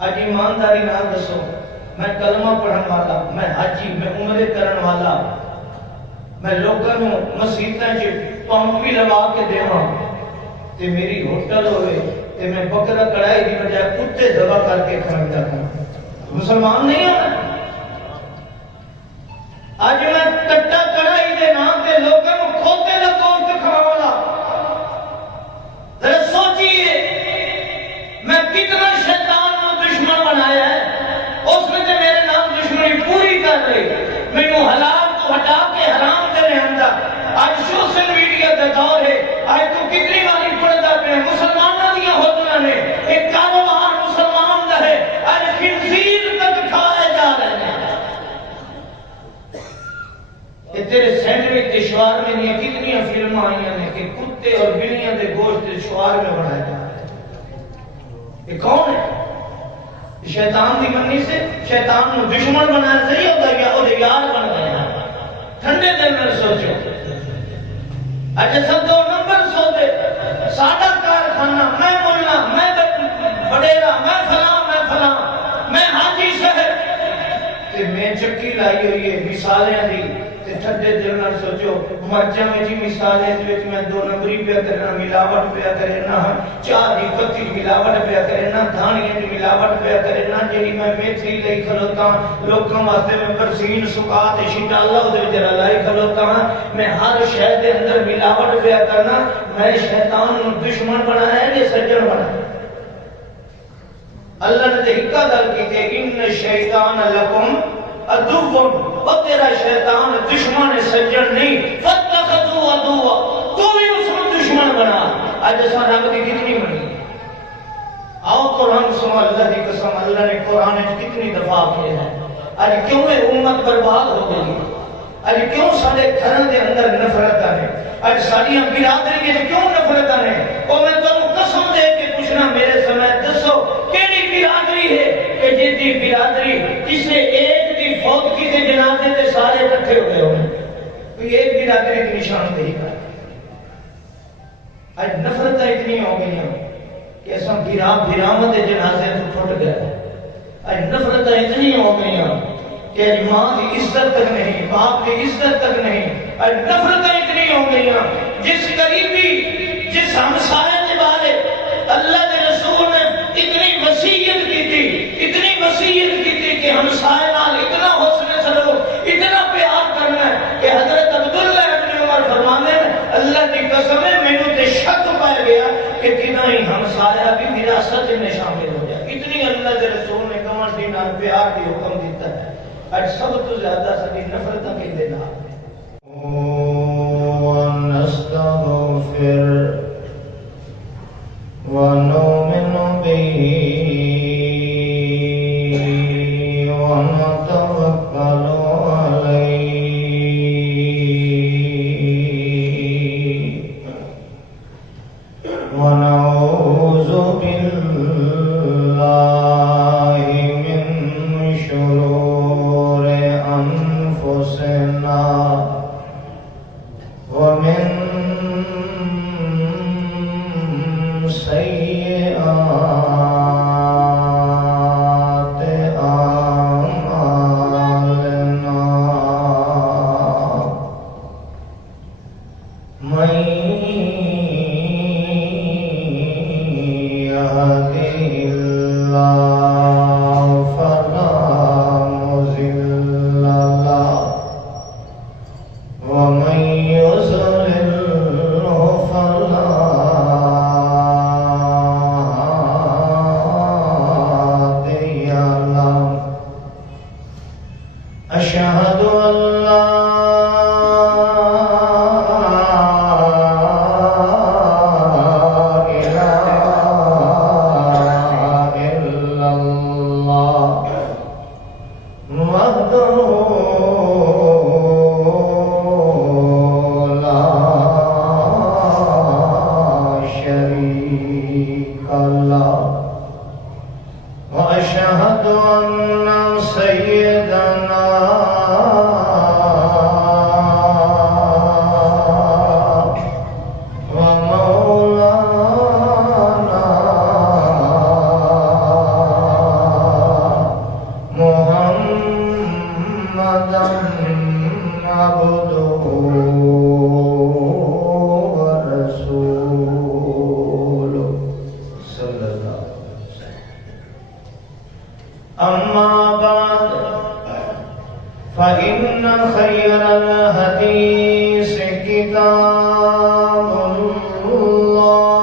اج ایمانداری نہ دسو، میں کلمہ پڑھن والا، میں حاجی، میں عمرے کرن والا، میں لوگوں کو مسیتاں چ پمپ بھی لگا کے دیواں تے میری ہوٹل ہوئے تے میں بکرا کڑائی دی بجائے کتے ذبح کر کے کھانا کھانا، مسلمان نہیں ہوں؟ آج میں کٹا کڑائی دے نام تے لوگوں کو کھوتے دا گوشت کھاواں، ذرا سوچئے میں کتنا شیطان کو دشمن بنایا ہے، اس نے تے میرے نام دشمنی پوری کر لی، مینوں حلال تو ہٹا کے حرام کرے اندر۔ آج سوشل میڈیا کا دور ہے، آج تو کتنی باری پڑھتا پہ مسلمانوں دیا ہوتنا نے ایک کاروبار مسلمان دا ہے، آج خنزیر تک کھائے جا رہے ہیں۔ یہ تیرے سینڈوچ کے شوار میں نہیں کتنی فلمیں آئی ہیں کہ کتے اور بلیاں دے گوشت کے شوار میں بنایا جا رہا ہے۔ یہ کون ہے؟ شیطان دی منی سے شیطان کو دشمن بنایا صحیح ہوتا ہے یا وہ یار بن گیا؟ ٹھنڈے دل میں سوچو، اچھا سب دو نمبر سوچے ساڈا کارخانہ، میں ملا، میں بڑیرا، میں فلاں، میں حاجی صاحب تے میں چکی لائی ہوئی ہے مثالیں دی تے ٹھنڈے دل میں سوچو مرچاں میں جی مثالیں دے وچ میں 2 نمبری پہ کرنا، ملاوٹ پہ کرنا، چاہ دی پتی ملاوٹ پہ کرنا، دھانیاں دی ملاوٹ پہ کرنا، جڑی میں میتھی لئی کھلوتا لوکاں واسطے میں برسین سکا تے شٹالا دے وچ رلائی کھلوتا، میں ہر شے دے اندر ملاوٹ پہ کرنا، میں شیطان نوں دشمن بنایا ہے یا سجن بنایا؟ اللہ نے حکا گل کی کہ ان شیطان لکم عدو، وہ تیرا شیطان دشمن سجن نہیں، فاتخذوا عدوا، تو بھی اس کو دشمن بنا۔ آج اساں رب دی کتنی بنی؟ آؤ قرآن سنو، اللہ دی قسم اللہ نے قرآن میں کتنی دفعہ کیا ہے۔ آج کیوں یہ امت برباد ہو گئی؟ آج کیوں سارے گھروں کے اندر نفرت ہے؟ آج ساری برادری میں کیوں نفرت ہے؟ اور میں تمہیں قسم دے کے پوچھنا میرے سمے دسو کیڑی برادری ہے کہ جیتی برادری کسی ایک دی فوت کی تے جنازے تے سارے اکٹھے ہوئے ہوئے، کوئی ایک برادری کی نشاندہی کر۔ آج نفرتیں اتنی ہو گئی ہیں کہ ایسا برامت جنازے تو پھٹ گیا۔ آج نفرتیں اتنی ہو گئی ہیں کہ ماں کی عزت تک نہیں، باپ کی عزت تک نہیں۔ آج نفرتیں اتنی ہو گئی ہیں، جس قریبی جس ہمسائے کے بارے اللہ کے رسول نے اتنی وصیت کی تھی، اتنی وصیت کی تھی کہ ہمسائے نال اتنا حسن سلوک، اتنا پیار کرنا ہے کہ حضرت عبداللہ ابن عمر فرمانے اللہ کی قسم ہے مینوں تے شک پا گیا کہ کنا ہی ہمسایہ بھی وراثت میں شامل ہو جائے۔ اتنی اللہ کے رسول نے کمر دی نال پیار کی حکم دیتا ہے۔ آج سب تو زیادہ ساری نفرتاں کہندے نال ونستغفر ونؤمن به ونتوکل علیہ ونعوذ باللہ من شرور انفسنا ومن سیئات اعمالنا من يهده الله فلا مضل له ومن يضلل فلا هادي له أشهد أن لا إله إلا الله وحده لا شريك له وأشهد أن سيدنا ومولانا أما بعد فإن خير الحديث كتاب الله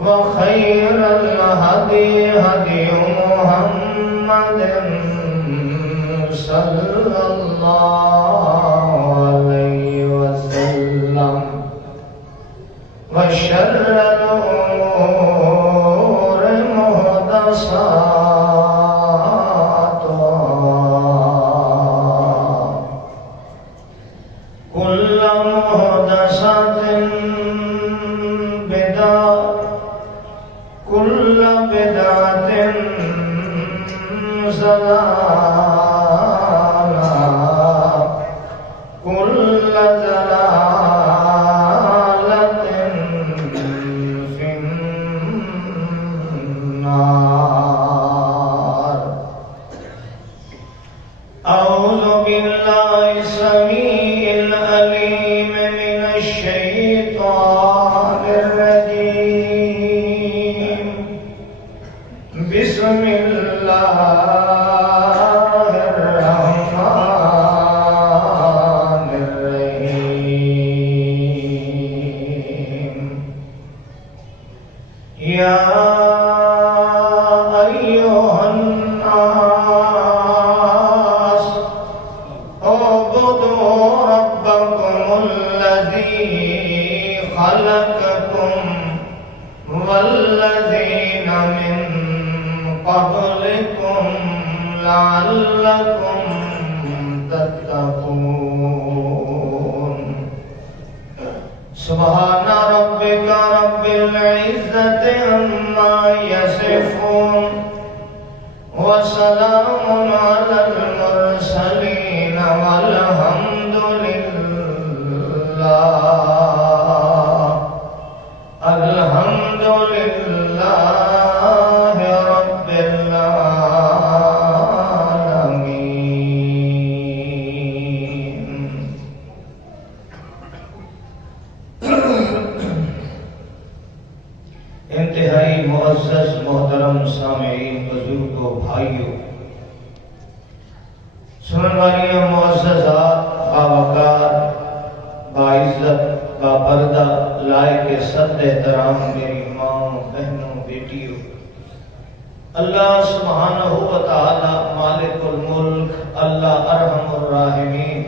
وخير الهدي هدي محمد صلى الله عليه وسلم وشر الأمور محدثاتها كل محدثة بدعة كل بدعة ضلالة كل ضلالة في النار. أعوذ بالله السميع العليم من الشيطان الرجيم. بسم الله الرحمن الرحيم. يا أيها الناس اعبدوا ربكم الذي خلقكم والذين من قبلكم لعلكم تتقون. سبحان ربك رب العزة عما يصفون وسلام على المرسلين والحمد لله رب العالمين. انتہائی معزز محترم سامعین، بزرگوں، بھائیوں، سنن والیاں، معززات، باوقار، باعزت، بابردہ، لائق صد احترام میری ماں، بہنوں، بیٹیوں، اللہ سبحانہ و تعالی مالک الملک، اللہ ارحم الراحمین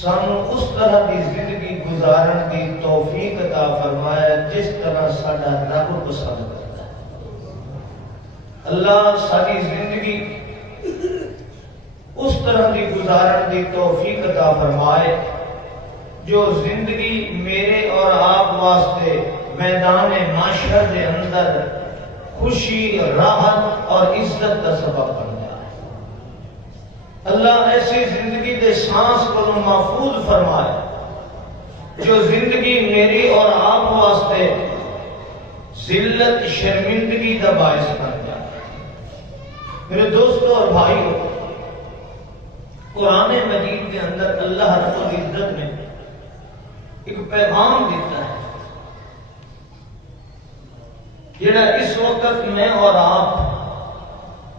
سانو اس طرح کی زندگی گزارن کی توفیق عطا فرمایا جس طرح ساڈا رب پسند کرتا ہے. اللہ ساری زندگی اس طرح کی گزارن کی توفیق عطا فرمائے جو زندگی میرے اور آپ واسطے میدان معاشر کے اندر خوشی، راحت اور عزت کا سبب بن جائے. اللہ ایسی زندگی دے سانس کو محفوظ فرمائے جو زندگی میری اور آپ واسطے ذلت، شرمندگی کا باعث بن جائے. میرے دوستوں اور بھائیوں، قرآن مجید کے اندر اللہ رب العزت نے ایک پیغام دیتا ہے جڑا اس وقت میں اور آپ،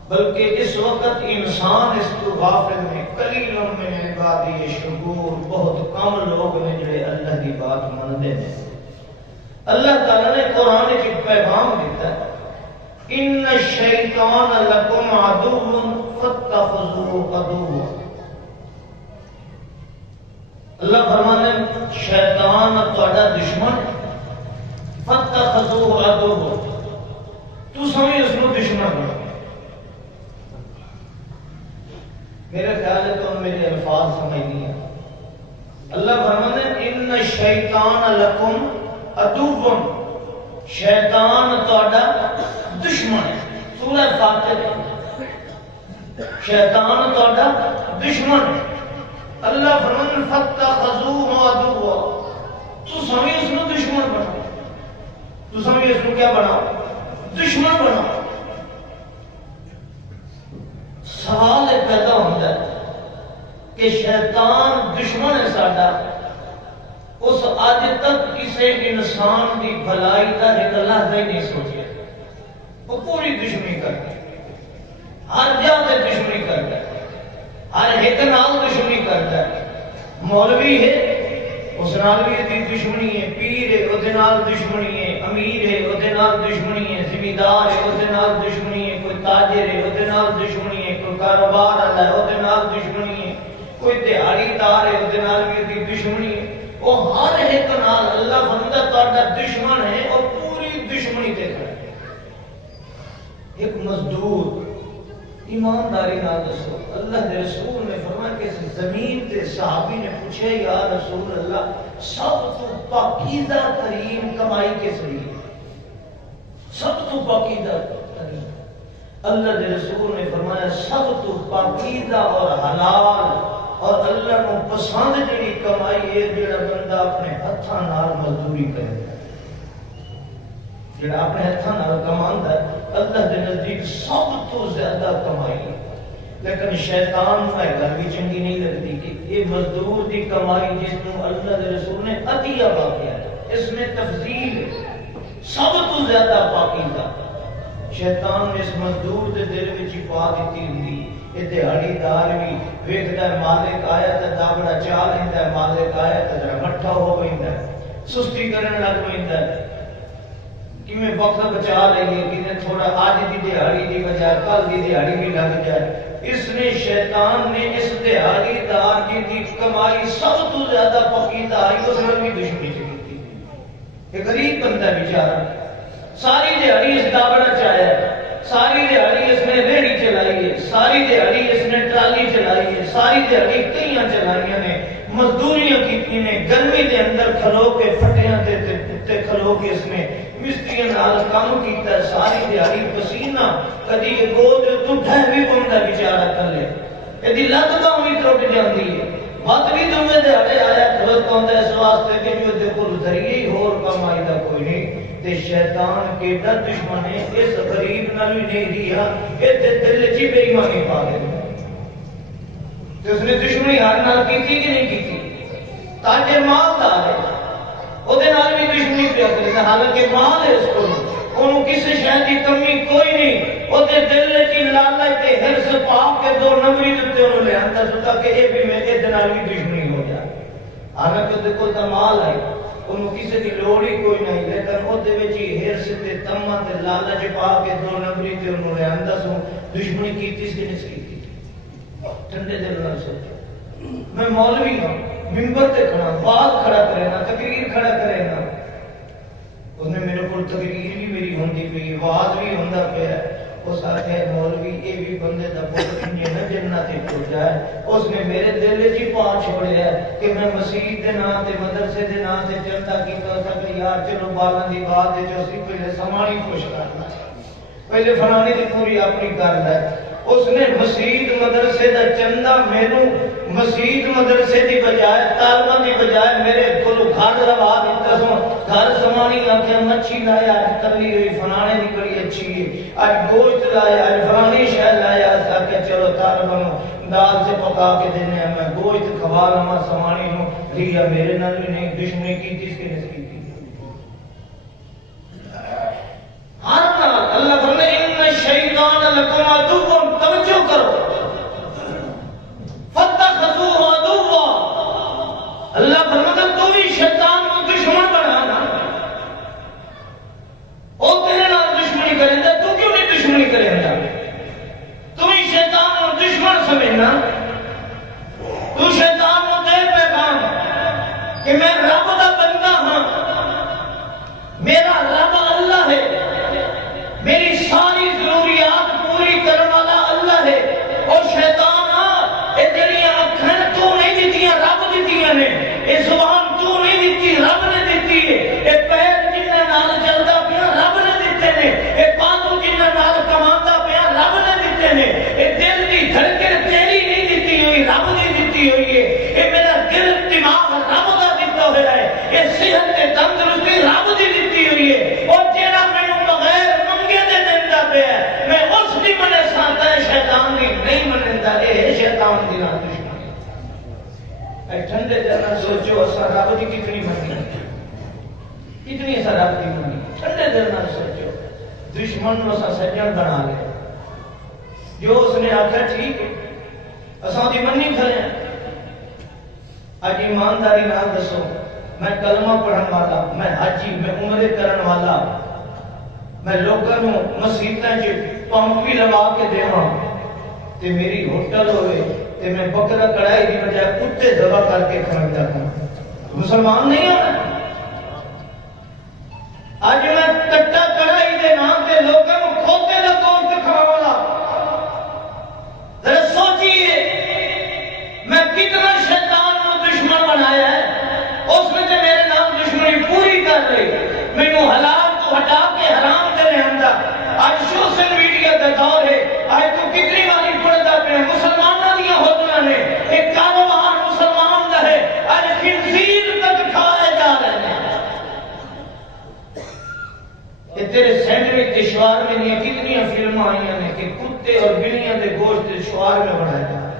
بلکہ اس وقت انسان اس تو غافل میں، قلیل من عبادی شکور، بہت کم لوگ نے جڑے اللہ کی بات مانتے ہیں. اللہ تعالیٰ نے قرآن ایک پیغام دیتا ہے، ان الشیطان لکم عدو فاتخذوہ عدوا. اللہ فرمانے شیطان تہاڈا دشمن ہے، فاتخذوہ عدوا، تو سمجھ اس کو دشمن بنا. میرے خیال ہے تو میرے الفاظ سمجھ نہیں ہے. اللہ فرماتے ہیں ان الشیطان لکم عدو، شیطان تہاڈا دشمن ہے. سورہ فاتر، شیطان تہاڈا دشمن ہے. اللہ فرماتے ہیں فاتخذوہ عدوا، تو سمجھ اس کو دشمن بناؤ. تو سمجھ اس کو کیا بناؤ؟ دشمن بناؤ. سوال پیدا ہوتا ہے کہ شیطان دشمن ہے ساڈا، اس اج تک کسی انسان کی بھلائی کا ایک لحظہ ہی نہیں سوچیا. وہ پوری دشمنی کرتا ہے، ہر جا سے دشمنی کرتا ہے، ہر ایک نال دشمنی کرتا ہے۔ مولوی ہے اس نال بھی دشمنی ہے، پیر ہے اس نال دشمنی ہے، امیر ہے اس نال دشمنی ہے، زمیندار ہے اس نال دشمنی ہے، کوئی تاجر ہے اس نال دشمنی ہے، کوئی کاروبار والا ہے اس نال دشمنی ہے، کوئی دیہڑی دار ہے اس نال بھی دشمنی ہے۔ وہ ہر ایک نال اللہ فرماتا تہاڈا دشمن ہے اور پوری دشمنی تے کھڑا ہے۔ ایک مزدور ایمانداری نہ دسو، اللہ کے رسول نے فرمایا کہ زمین تے صحابی نے پوچھا یا رسول اللہ سب تو پاکیزہ ترین کمائی کس لیے؟ سب تو پاکیزہ ترین، اللہ کے رسول نے فرمایا سب تو پاکیزہ اور حلال اور اللہ کو پسند جڑی کمائی ہے جڑا بندہ اپنے ہتھاں نال مزدوری کرے، جڑا اپنے ہتھاں نال کماندا ہے اللہ کے نزدیک سب تو زیادہ کمائی ہے۔ لیکن شیطان کو یہ گل بھی چنگی نہیں لگتی کہ یہ مزدور کی کمائی جس کو اللہ کے رسول نے عطیہ واقعہ ہے، اس میں تفضیل ہے، سب تو زیادہ پاکیزہ۔ شیطان نے اس مزدور کے دل میں پا دیتی ہوئی یہ دیہڑی دار بھی ویکھدا ہے مالک آیا تو دابڑا چاہ لیندا ہے، مالک آیا تو ذرا مٹھا ہو ویندا ہے، سستی کرن لگ پیندا ہے، کہ میں وقت بچا لئیے کہ تھوڑا آج دی دیہڑی دی بجائے کل دی دیہڑی بھی لگ جائے۔ اس نے شیطان نے اس دیہڑی دار کی کمائی سب تو زیادہ پاکیزہ آئی اس نے بھی دشمنی کی تھی۔ ایک غریب بندہ بیچارہ ساری دیہڑی اس دابڑا چایا ہے، ساری دیہڑی اس نے ریڑھی چلائی ہے، ساری دیہڑی اس نے ٹرالی چلائی ہے، ساری دیہڑی کئیاں چلائیاں نے، مزدوریاں کی نے، گرمی دے اندر کھلو کے پھٹیاں تے کھلو کے اس نے مستریاں نال کام کیتا ہے، ساری دیہڑی پسینہ کدی گود تو ڈھہ بھی پوندا بیچارہ تھلے، ایدی لت باں بھی ٹوٹ جاندی ہے، وقت بھی دوویں دیہڑے آیا کھلوتا ہوندا اس واسطے کہ جو دے کول ذریعے ہی ہور کمائی دا کوئی نہیں۔ تے شیطان کے در دشمن ہے اس غریب نال بھی نہیں دیا کہ دل چ بے ایمانی پا دے تے اس نے دشمنی ہر نال کیتی کہ نہیں کیتی؟ تاجر مالدار ہے او دے نال بھی دشمنی پیا کرے، حالانکہ مال ہے اس کو، انہوں کسی شے دی کمی کوئی نہیں، او دے دل چ لالچ تے حرص پا کے دو نمبری دتے انہوں لے آندا سوتا کہ اے بھی میں دے نال بھی دشمنی ہو جائے، حالانکہ دے کول تے مال ہے، انہوں کسی کی لوڑ ہی کوئی نہیں، لیکن وہ دے وچ حرص تے تما تے لالچ پا کے دو نمبری تے انہوں لے آندا سو دشمنی کیتی اس نے کیتی۔ ٹھنڈے دل نال سوچو، میں مولوی ہوں، منبر تے کھڑا، واز کھڑا کرے نا، تقریر کھڑا کرے نا، اس نے میرے کو تقریر بھی میری ہوندی پئی، واز بھی ہوندا پیا، اس آخیا مولوی اے بھی بندے دا پتر انجے نہ جنت تے ٹر جائے، اس نے میرے دل وچ پا چھوڑیا کہ میں مسجد دے نام تے مدرسے دے نام تے چندہ کیتا تھا کہ یار چلو بالاں دی بات تے جو سی پہلے سماڑی خوش کرنا، پہلے فلانی دی پوری اپنی گل ہے۔ اس نے مسجد مدرسے دا چندہ مینوں مسجد مدرسے دی بجائے طالباں دی بجائے میرے کولو گھر لوا دیتا سو، گھر سمانی آکھیا مچھی لایا اج تلی ہوئی فلانے دی بڑی اچھی ہے، اج گوشت لایا اج فلانی شے لایا، کہ چلو طالباں نوں دال سے پکا کے دینے ہیں، میں گوشت کھوا لواں سمانی نوں، لیا میرے نال بھی نہیں دشمنی کیتی اس کے نے کیتی۔ ہر نال اللہ فرمائے ان الشیطان لکم عدو، توجہ کرو، فتخذوه عدوا، اللہ فرماتا تو بھی شیطان کو دشمن بنانا، وہ تیرے نال دشمنی کریں گا، تو کیوں نہیں دشمنی کریں گا؟ تو ہی شیطان کو دشمن سمجھنا، تو شیطان کو دے پیغام کہ میں رب دا بندہ ہاں، میرا رب اللہ ہے، میری ساری ضروریات پوری کرنے والا اللہ ہے، اور شیطان اے جڑیاں اکھاں تو نہیں دتیاں رب دتیاں نے، اے زبان تو نہیں دتی رب نے دتی ہے، اے پیر جنہاں نال چلدا پیا رب نے دتے نے، اے بازو جنہاں نال کماندا پیا رب نے دتے نے، اے دل دی دھڑکن تیری نہیں دتی ہوئی رب نے دتی ہوئی ہے، اے میرا دل دماغ رب دا دتا ہوا ہے، اے صحت تے تندرستی رب دی دتی ہوئی ہے، اور جیڑا مینوں بغیر منگے دے دیندا پیا میں اس دی منے سانتا ہے، شیطان دی نہیں منندا، اے شیطان دی نال دشمنی۔ اے ٹھنڈے دل نال سوچو اساں رب دی کتنی منی، کتنی اساں رب دی منی، ٹھنڈے دل نال سوچو، دشمن نو اسا سجن بنا لے جو اس نے آخر ٹھیک ہے اساں دی منی کھڑے ہیں اج ایمانداری نال دسو میں کلمہ پڑھن والا میں حاجی میں عمرے کرن والا میں لوگاں نو مسیتاں چ پمپ بھی لگا کے دیواں تے میری ہوٹل ہوئے تے میں بکرا کڑائی دی بجائے کتے ذبح کر کے کھانا ہوں مسلمان نہیں ہوں آج میں کٹا کڑائی دے نام تے لوگوں کو کھوتے دا گوشت کھاواں ذرا سوچئے میں کتنا شیطان کو دشمن بنایا ہے اس نے تے میرے نام دشمنی پوری کر لی مینوں حلال تو ہٹا کے حرام کرے اندر آج سوشل میڈیا کا دور ہے آج تو کتنی باری پڑھتا پہ مسلمانوں دیا ہوتنا نے ایک کاروبار مسلمان دا ہے آج خنزیر تک کھائے جا رہے ہیں کہ تیرے سینڈوچ کے شوار میں نہیں کتنی فلمیں آئی ہیں کہ کتے اور بلیاں دے گوشت شوار میں بنایا جا رہا ہے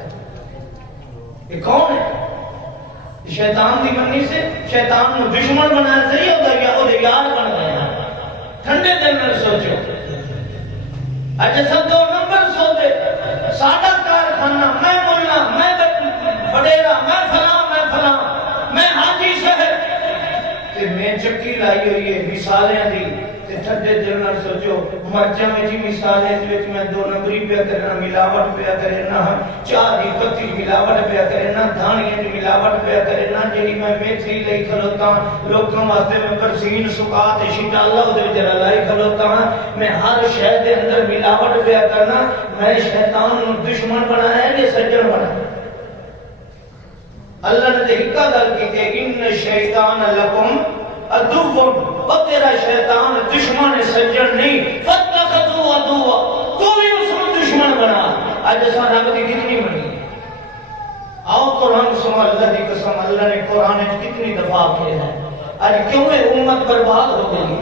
یہ کون ہے شیطان دی منی سے شیطان نو دشمن بنایا صحیح ہوتا ہے وہ یار بن گیا ٹھنڈے دل میں سوچو اچھا سب دو نمبر سوچے ساڈا کارخانہ میں مولا میں بڑیرا میں فلاں میں حاجی شہر تے میں چکی لائی ہوئی ہے مثالیں دی تے ٹھنڈے دل میں سوچو مرچاں میں جی مثالیں دے وچ میں دو نمبری پہ کرنا ملاوٹ پہ کرنا چاہ دی پتی ملاوٹ پہ کرنا دھانیاں دی ملاوٹ پہ کرنا جڑی میں میتھی لئی کھلوتا لوکاں واسطے میں برسین سکا تے شٹالا او دے وچ رلائی کھلوتا میں ہر شے دے اندر ملاوٹ پہ کرنا میں شیطان نو دشمن بنایا ہے کہ سجن بنایا اللہ نے حکا گل کی کہ ان شیطان لکم عدو وہ تیرا شیطان دشمن سجن نہیں فتخذوا عدوا تو بھی اس کو دشمن بنا آج اساں رب دی کتنی منی آؤ قرآن سنو اللہ دی قسم اللہ نے قرآن کتنی دفعہ کیا ہے آج کیوں یہ امت برباد ہو گئی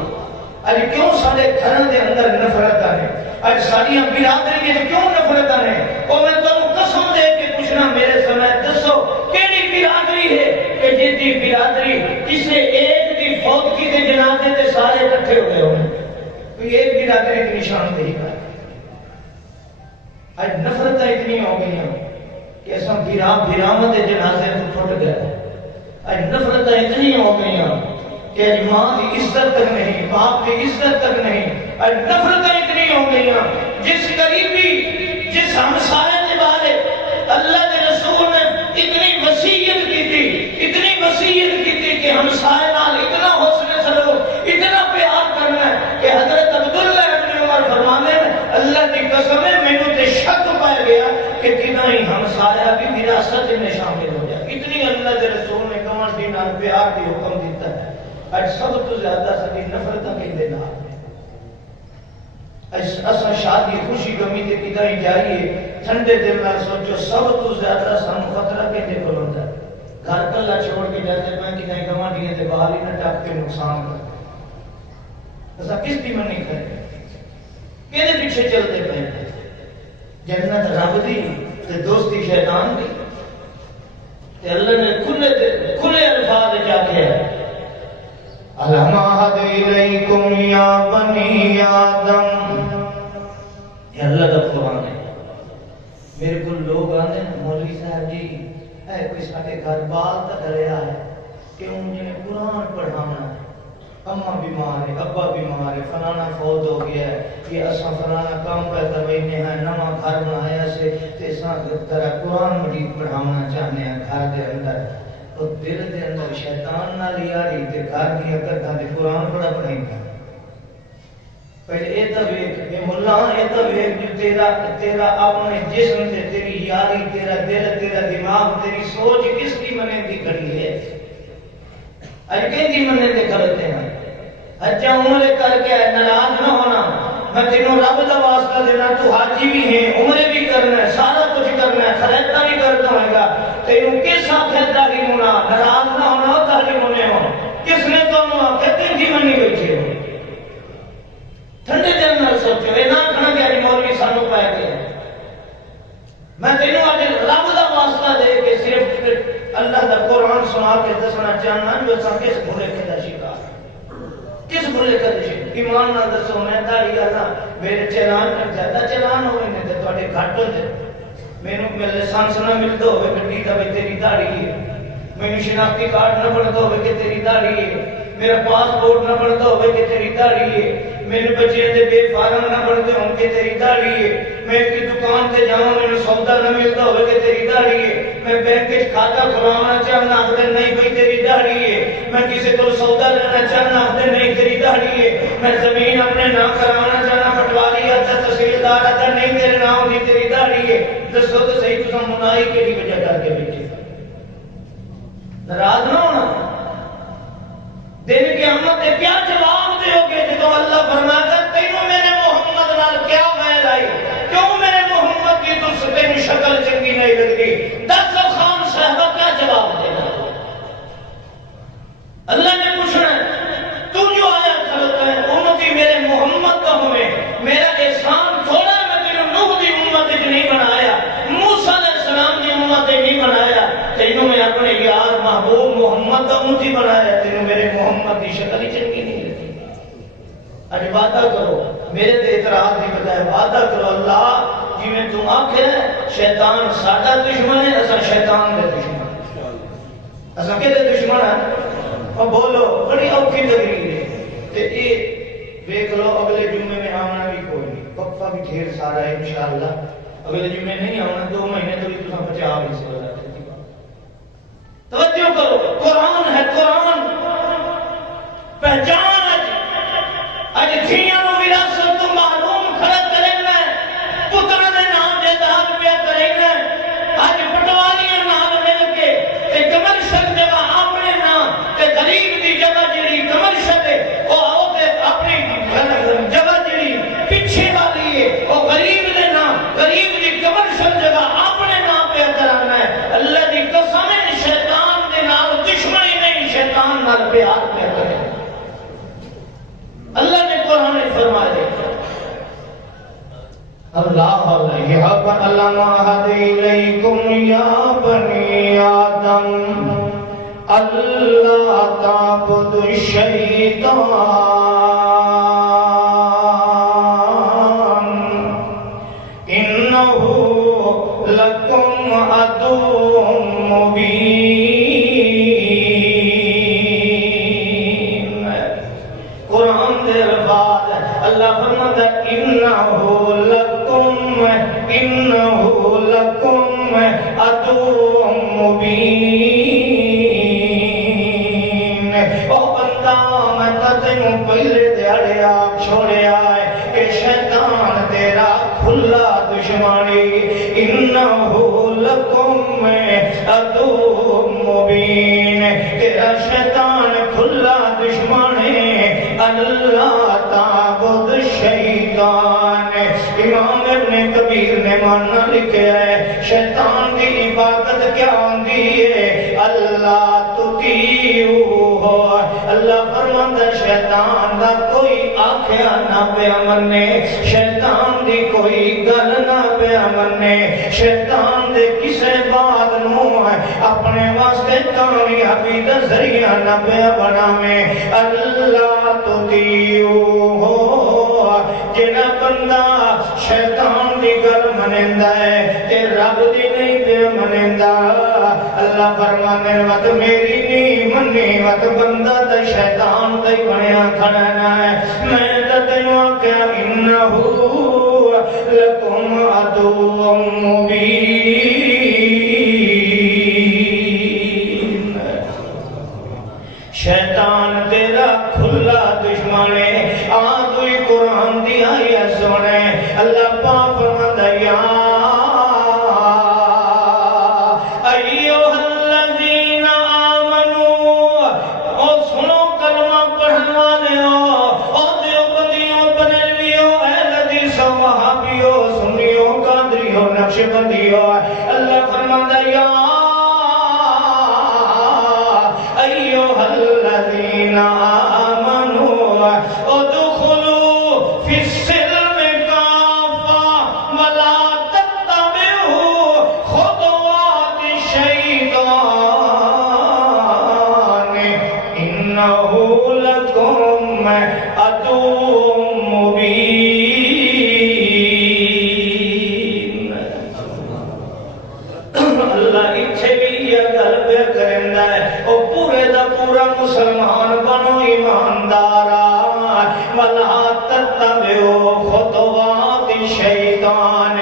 آج کیوں سارے گھروں دے اندر نفرت آنے آج ساریاں برادری میں کیوں نفرت آنے اور میں تمہیں قسم دے کے پوچھنا میرے سمے دسو کیڑی برادری ہے کہ جیتی برادری کسے ایک دی فوت کی دے جنازے تے سارے اکٹھے ہوئے ہوئے کوئی ایک برادری کی نشان دہی کر آج نفرتیں اتنی ہو گئی ہیں کہ ایسا بھیرامت جنازے تو پھٹ گیا آج نفرتیں اتنی ہو گئی ہیں کہ ماں کی عزت تک نہیں باپ کی عزت تک نہیں آج نفرتیں اتنی ہو گئی ہیں جس قریبی جس ہمسائے کے بارے اللہ کے رسول نے اتنی وصیت کی تھی کہ ہمسائے نال اتنا حسن سلوک اتنا پیار کرنا ہے کہ حضرت عبداللہ ابن عمر فرمانے اللہ کی قسم ہے مینوں تے شک پا گیا کہ کنا ہی ہمسایہ بھی وراثت میں شامل ہو جائے اتنی اللہ کے رسول نے کمر دی نال پیار دی حکم دیتا ہے اج سب تو زیادہ ساری نفرتاں کہندے نال اساں شادی خوشی غمی تے کدا ہی جائیے ٹھنڈے دل نال سوچو سب تو زیادہ سانو خطرہ کہندے کولوں ہے گھر کلا چھوڑ کے جاتے میں کدا ہی گوانڈیاں دے بال ہی نہ ٹپ کے نقصان کر اساں کس دی منی کرے کہدے پیچھے چلتے پے جنت رب دی تے دوستی شیطان دی تے اللہ نے کھلے الفاظ جا کے ألم أعهد إليكم يا بني آدم یہ اللہ کا قرآن ہے میرے کو لوگ آنے ہیں مولوی صاحب جی اے کوئی ساڑھے گھر بال تک رہا ہے کہ انہیں قرآن پڑھانا ہے اماں بیمار ہے ابا بیمار ہے فلانا فوت ہو گیا ہے یہ اساں فلانا کام پہ کروینے ہیں نواں گھر بنایا سے تے اساں طرح قرآن مجید پڑھانا چاہنے ہیں گھر دے اندر تو دل دے اندر شیطان نہ لیا رہی تے گھر کی اکتھا دے قرآن پڑھا پڑھیں گا پہلے اے تبیک اے ملا اے تبیک جو تیرا اپنے جسم سے تیری یاری تیرا دل تیرا دماغ تیری سوچ کس کی منے دی کھڑی ہے اج کہیں دی منے دے کھڑتے ہیں اچھا عمرے کر کے ناراض نہ ہونا میں تینوں رب دا واسطہ دینا تو حاجی بھی ہے عمرے بھی کرنا ہے سارا کچھ کرنا ہے خریدہ بھی کرنا ہوئے گا تینوں کس ساتھ داری ہونا ناراض نہ ہونا ہو تاکہ ہونے ہو کس نے تو کہتے جی منی بیٹھے ہو ٹھنڈے دل نہ سوچو اے نہ کھڑا کہ مولوی سانو پائے گئے میں تینوں آج رب دا واسطہ دے کے صرف اللہ دا قرآن سنا کے دسنا چاہنا جو سا کس بھولے کے دا شکار کس کھلے قدش ایمان نہ دسو میں داڑھی والا میرے چلان کر زیادہ چلان ہوئے نے تے تواڈے گھٹ ہو جائے مینوں میرے لائسنس نہ ملدا ہوے گڈی دا وچ تیری داڑھی ہے مینوں شناختی کارڈ نہ بندا ہوے کہ تیری داڑھی ہے میرا پاسپورٹ نہ بندا ہوے کہ تیری داڑھی ہے مینوں بچے دے بے فارم نہ بنتے ہون کہ تیری داڑھی ہے میں کی دکان تے جاواں مینوں سودا نہ ملدا ہوے کہ تیری داڑھی ہے میں بینک وچ کھاتا کھلاونا چاہنا آخدے نہیں بھئی تیری داڑھی ہے میں کسی کو سودا لینا چاہنا آخدے نہیں تیری داڑھی ہے میں زمین اپنے نام کروانا چاہنا پٹواری آتا تحصیلدار آتا نہیں تیرے نام دی تیری داڑھی ہے دسو تو صحیح تساں منائی کیڑی وجہ کر کے بیٹھے ناراض نہ ہونا دن قیامت تے کیا جواب دیو گے جدوں اللہ فرماتا تینوں میرے محمد نال کیا ویل آئی کیوں میرے محمد کی تجھ سے تینوں شکل چنگی نہیں لگتی دس خان صاحبہ کیا جواب دینا اللہ نے پوچھنا تو جو آیا کھلوتا ہے امتی میرے محمد کا ہوئے میرا احسان تھوڑا میں تینوں نوح دی امت نہیں بنایا موسیٰ علیہ السلام دی امت نہیں بنایا تینوں میں اپنے یار محبوب محمد کا امتی بنایا تینوں میرے محمد کی شکل ہی چنگی نہیں لگتی اج وعدہ کرو میرے تے اعتراض نہیں بتایا وعدہ کرو اللہ جی میں تم آکھے شیطان ساڈا دشمن ہے اسا شیطان دے دشمن اسا کدے دشمن ہے اور بولو بڑی اوکھی تقریر ہے تے اے دیکھ لو اگلے جمعے میں آنا بھی کوئی نہیں وقفہ بھی ڈھیر سارا ہے انشاءاللہ اگلے جمعے نہیں آنا 2 مہینے تو تساں بچا نہیں سکتے توجہ کرو قرآن ہے قرآن پہچان اج دھیاں نو وراثت تو معلوم کھڑا کرنا پتر دے نام دے داد پیا کرنا اج پٹواریاں نال مل کے تے کمرشل جگہ اپنے نام تے غریب دی جگہ جڑی کمرشل ہے او آؤ تے اپنی جگہ جڑی پیچھے والی ہے او غریب دے نام غریب دی کمرشل جگہ اپنے نام پہ کرانا ہے اللہ دی قسم ہے شیطان دے نال دشمنی نہیں شیطان نال پیار پہ کرے اللہ نے قرآن میں فرمایا اللہ یحب علم الیکم یا بنی آدم اللہ تعبدوا الشیطان انہ لکم عدو مبین قرآن دے الفاظ اللہ فرماتا ہے انہو لکم عدو مبین او بندہ میں تجھوں پہلے دیاڑے آپ چھوڑے آئے کہ شیطان تیرا کھلا دشمنی انہو لکم عدو مبین تیرا شیطان کھلا دشمنی اللہ تعبد الشیطان امام ابن کبیر نے معنی لکھا ہے شیطان کی عبادت کیا ہوندی ہے اللہ تطیعو ہو اللہ فرماتا شیطان دا کوئی آکھیا نہ پیا مننے شیطان دی کوئی گل نہ پیا مننے شیطان دے کسے بات نو اپنے واسطے کامیابی دا ذریعہ نہ پیا بناوے اللہ تطیعو ہو جنا بندہ شیطان دی گل منیندا ہے تے رب دی نہیں پہ منیندا اللہ فرمانے وقت میری نہیں منی وقت بندہ تے شیطان تے بنیا کھڑا ہے میں تے تینوں کہ انہو لکم عدو مبین شیطان تیرا کھلا دشمن ہے آدھوئی قرآن دی آئی سنے اللہ پاک فرماتا یا ایوہ الذین آمنوا او سنو کلمہ پڑھن والے ہو او دیوبندیوں بریلویوں اہل حدیث وہابیوں سنیوں قادریوں نقشبندیوں اللہ فرماتا یا ایوہ الذین آمنوا ادخلوا فی السلم کافہ ولا تتبعوا خطوات الشیطان انہ لکم عدو مبین۔ اللہ اتھے بھی یہ قلب کرندہ ہے او پورے دا پورا مسلمان بنو ایماندارا وَلَا تَتَّبِعُوا خُطُوَاتِ الشَّيْطَانِ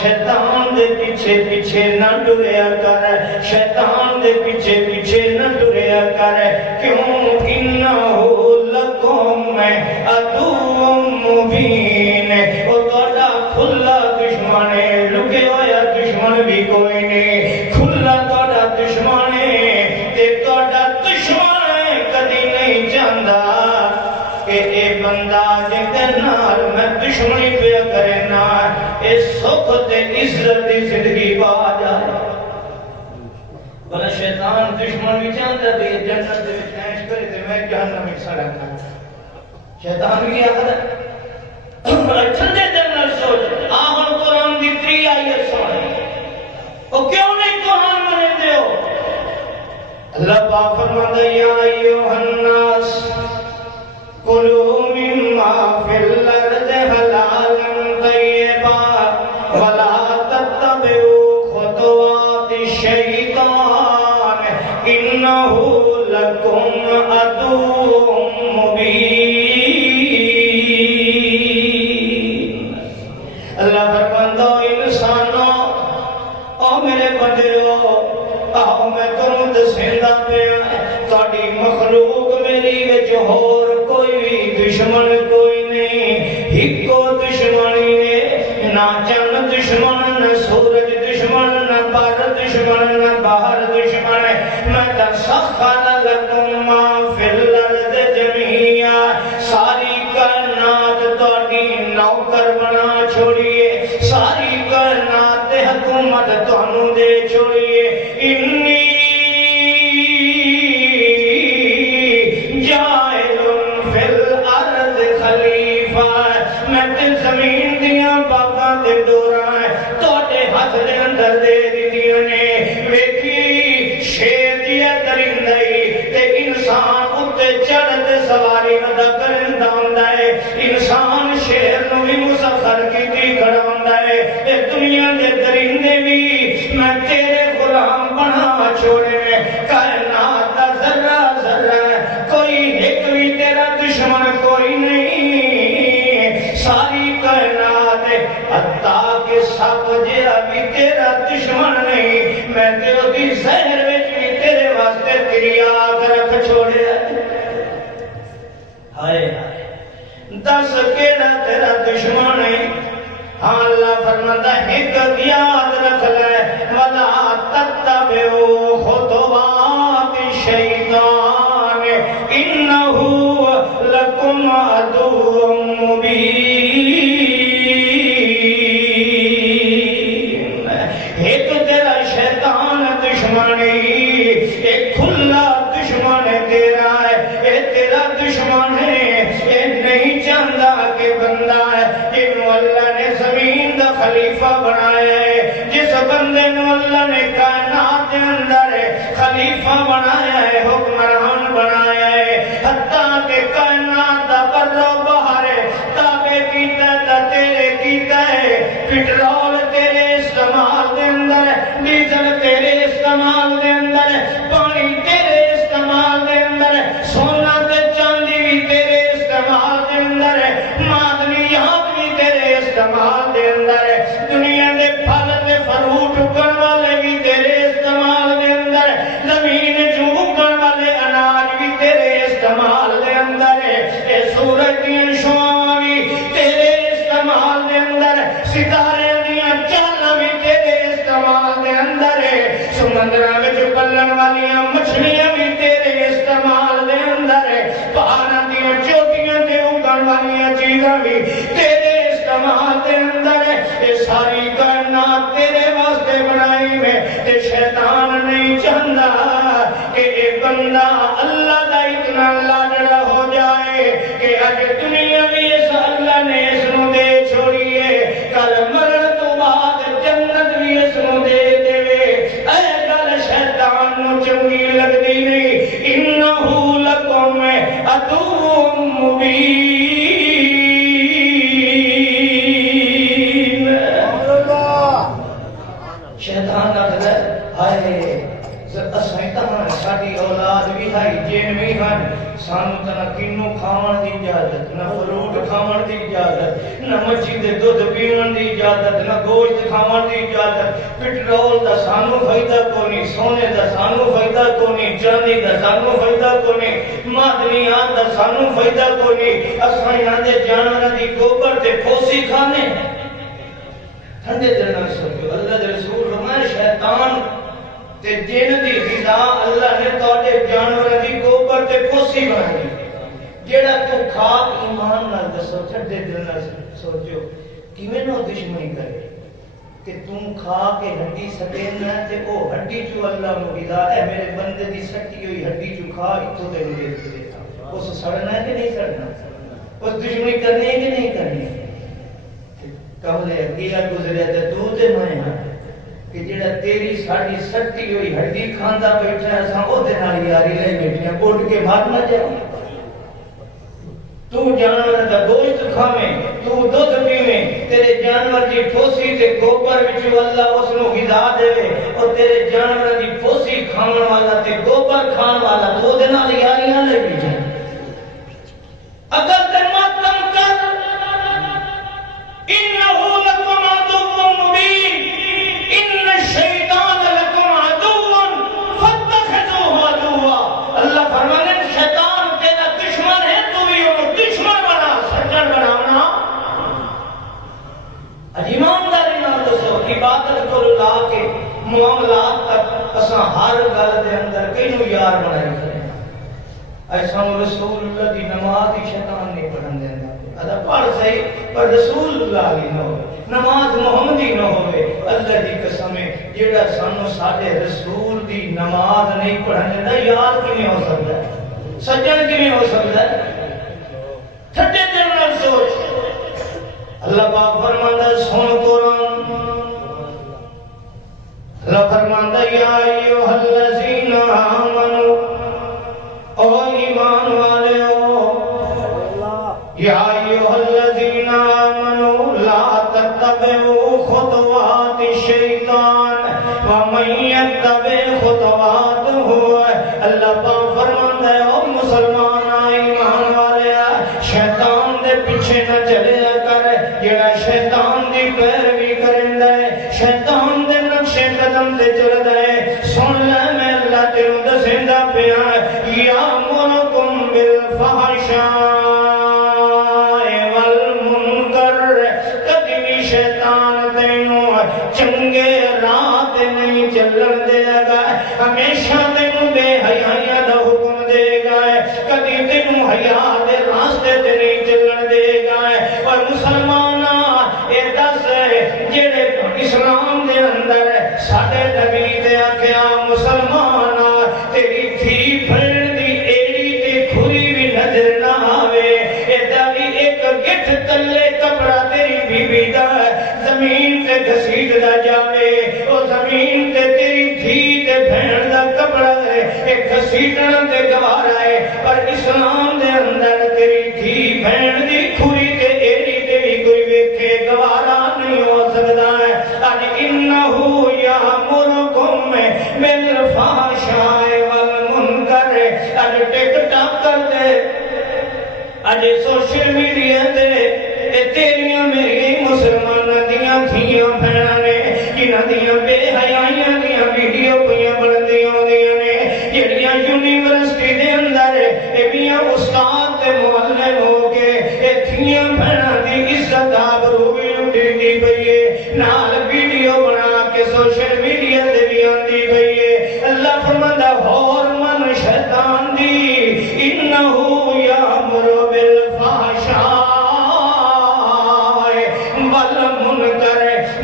شیطان دے پیچھے پیچھے نہ ڈریا کر، شیطان دے پیچھے پیچھے نہ ڈریا کر، کیوں اِنَّهُ لَكُمْ عَدُوٌّ مُبِينٌ۔ او تہاڈا کھلا دشمن ہے، لکے ہویا دشمن بھی کوئی نہیں، کھلا تہاڈا دشمن ہے تے تہاڈا دشمن کدی نہیں چاہندا کہ اے بندہ جے نال میں دشمنی پہ کرے نا اے سکھ تے عزت دی زندگی پا جائے۔ بلا شیطان دشمن بھی چاہتا ہے جنت دے وچ عیش کرے تے میں جہنم وچ سڑنا۔ شیطان بھی آخر ہے ٹھنڈے دل نال سوچ آہن قرآن دی 3 آیت سن او کیوں نہیں قرآن منندے ہو؟ اللہ پاک فرماتا ہے یا ایھا الناس کلوا مما فی الارض حلالا طیبا ولا تتبعوا خطوات الشیطان انہ لکم عدو مبین۔ اللہ فرماتا ہے انسانوں او میرے بندیو آؤ میں تمہیں دسیندا پیا تہاڈی مخلوق میری وچ ہور کوئی بھی دشمن کوئی نہیں، ہکو دشمنی نے، نہ چن دشمن، نہ سورج دشمن، نہ پر دشمن، نہ باہر دشمن، میں سخر لکم ما فی الارض جمیعا، ساری کائنات تہاڈی نوکر بنا چھوڑیے، ساری کائنات حکومت تانوں دے چھوڑیے، انی جائل فی الارض خلیفہ، میں تے زمین دیاں باغاں دے دوراں تہاڈے ہاتھ دے اندر دے دتیاں نے، ویکھی شیر دیا درندائی تے انسان اتے چڑھ تے سواری ادا کرندا ہوندا ہے، انسان شیر نو بھی مسخر کیتی کھڑا ہوندا ہے، اے دنیا دے درندے بھی میں تیرے غلام بنا چھوڑے نے، کائنات دا ذرہ ذرہ کوئی ایک بھی تیرا دشمن کوئی نہیں، ساری کائنات حتیٰ کہ سب جہاں بھی تیرا دشمن نہیں، میں تے دی زہر وچ بھی تیرے واسطے تیری آگ رکھ چھوڑے۔ ہائے دس کیڑا تیرا دشمن ہے؟ ہاں اللہ فرماتا ہے ایک یاد رکھ لے وَلَا تَتَّبِعُوا خُطُوَاتِ الشَّيْطَانِ إِنَّهُ لَكُمْ عَدُوٌّ مُبِينٌ۔ ایک تیرا شیطان دشمن ہے، ایک کھلا دشمن تیرا ہے، اے تیرا دشمن ہے، اے نہیں چاہتا کہ بندہ ہے جنہوں اللہ نے زمین دا خلیفہ بنایا ہے، جس بندے نو اللہ نے کائنات دے اندر خلیفہ بنایا ہے، حکمران بنایا ہے، حتیٰ کہ کائنات دا بر و بحر تابع کیتا ہے، تیرے کیتا ہے، پٹرول تیرے استعمال دے اندر، ڈیزل تیرے استعمال دے اندر، پانی تیرے استعمال دے اندر، سونا تے چاندی بھی تیرے استعمال دے اندر، معدنیات بھی تیرے استعمال دے اندر، دنیا دے پھل تے فروٹ اگن والے بھی تیرے استعمال دے اندر، زمین جو اگن والے اناج بھی تیرے استعمال دے اندر، اے سورج دیاں شعاعاں بھی تیرے استعمال دے اندر، ستارے دیاں چالاں بھی تیرے استعمال دے اندر، سمندراں وچ پلن والیاں مچھلیاں بھی تیرے استعمال دے اندر، پہاڑاں دیاں چوٹیاں تے اگن والیاں چیزاں بھی تیرے استعمال دے اندر، یہ ساری کائنات تیرے واسطے بنائی میں، تے شیطان نہیں چاہتا کہ ایک بندہ اللہ دا اتنا لاڈڑا ہو جائے کہ اج دنیا بھی اس اللہ نے اس نو دے چھوڑیے، کل مرن تو بعد جنت بھی اس نو دے دے، اے گل شیطان نو چنگی لگدی نہیں، انہ لکم عدو مبین۔ اونٹ کھاون دی اجازت، نہ مچھی دے دودھ پیون دی اجازت، نہ گوشت کھاون دی اجازت۔ پٹرول دا سانو فائدہ کونی، سونے دا سانو فائدہ کونی، چاندی دا سانو فائدہ کونی، معدنیات دا سانو فائدہ کونی۔ اساں انہاں دے جانوراں دی گوبر تے پھوسی کھانے۔ ٹھنڈے دل نال سوچو، اللہ دے رسول فرمایا شیطان تے جن دی غذا اللہ نے تواڈے جانوراں دی گوبر تے پھوسی بنائی۔ جیڑا تو کھاک ایمان نال دسو، ٹھنڈے دل نال سوچو کیویں نو دشمنی کرے کہ تم کھا کے ہڈی سٹینا تے او ہڈی چو اللہ نو غذا ہے میرے بندے دی سٹی ہوئی ہڈی چو کھا اتو تے دے دے۔ اس سڑنا ہے کہ نہیں سڑنا؟ اس دشمنی کرنی ہے کہ نہیں کرنی؟ کملے اگیا گزرے تے تو تے میں ہاں کہ جڑا تیری ساڈی سٹی ہوئی ہڈی کھاندا بیٹھا اساں او دے نال یاری لے بیٹھے اٹھ کے مار نہ جاؤں۔ تو جانور دا گوشت کھاویں، تو دودھ پیویں، تیرے جانور دی پھوسی تے گوبر وچوں اللہ اس نو غذا دے، اور تیرے جانور دی پھوسی کھاون والا تے گوبر کھان والا تو دے نال یاری نہ لے بیٹھے۔ اگر تے ماتم کر انہو لکم عدو مبین، ان الشیطان لکم عدو فاتخذوہ عدوا۔ اللہ فرمانے شیطان تیرا دشمن ہے، تو بھی انہوں دشمن بنا، سجن بناونا۔ ایمانداری نال دسو، عبادت کو لا کے معاملات تک اساں ہر گل دے اندر کینوں یار بنائی کریں۔ ایسا رسول اللہ دی نماز ہی شیطان نہیں پڑھن دینا۔ ادا پڑھ صحیح پر رسول اللہ علی نہ ہو، نماز محمدی نہ ہوئے۔ اللہ دی قسم ہے جیڑا سانو ساڈے رسول دی نماز نہیں پڑھن دینا یاد کیویں ہو سکتا ہے؟ سجن کیویں ہو سکتا ہے؟ ٹھڈے دل نال سوچ۔ اللہ پاک فرماندا سن قرآن، اللہ فرماندا یا ایھا الذین آمنوا، او ایمان والے ہو، یا ایھا الذین آمنوا لا تتبعوا خطوات الشیطان ومن یتبع خطواته، اللہ پاک فرماندا ہے او مسلمان ایمان والے شیطان دے پیچھے نہ چلیا کر، جڑا شیطان دی پیروی کریندا ہے، شیطان دے نقشے قدم تے چلدا ہے، سن لے میں اللہ تینوں دسیندا پیا یامرکم بالفحشاء والمنکر، کدی بھی شیطان تینوں چنگے راہ تے نہیں چلن دے گا، ہمیشہ تینوں بے حیائی دا حکم دے گا، کدی تینوں حیا دے راستے تے نہیں چلن دے گا۔ اور مسلماناں اے دس جڑے اسلام دے اندر ساڈے نبی تے آکھیا مسلماناں تیری تھی بھن دی ایڑی تے کھری بھی نظر نہ آوے، ایدا بھی ایک گٹھ تلے کپڑا تیری بی بی دا زمین تے گھسیٹ دا جاوے، او زمین تے تیری تھی تے بھن دا کپڑا ہے ایک گھسیٹن تے گوارا ہے، پر اسلام دے اندر تیری تھی بھن دی کھری تے ایڑی تے بھی کوئی ویکھے گوارا نہیں ہو سکتا ہے۔ اج انہو یامرکم بالفحشاء والمنکر، اج ٹک ٹاک کر دے، اج سوشل میڈیا تے اے تیریاں میری مسلماناں دیاں دھیاں بہناں نے جنہاں دیاں بے حیائیاں دیاں ویڈیو پیاں بندیاں ہوندیاں نے، جڑیاں یونیورسٹی دے اندر اے میاں استاد تے معلم ہو کے اے دھیاں بہناں دی عزت آبرو بھی لٹی پئی ہے، نال ویڈیو بنا کے سوشل میڈیا تے بھی آندی پئی ہے۔ اللہ فرماندا ہور من شیطان دی انہو یامر بالفحشاء والمنکر،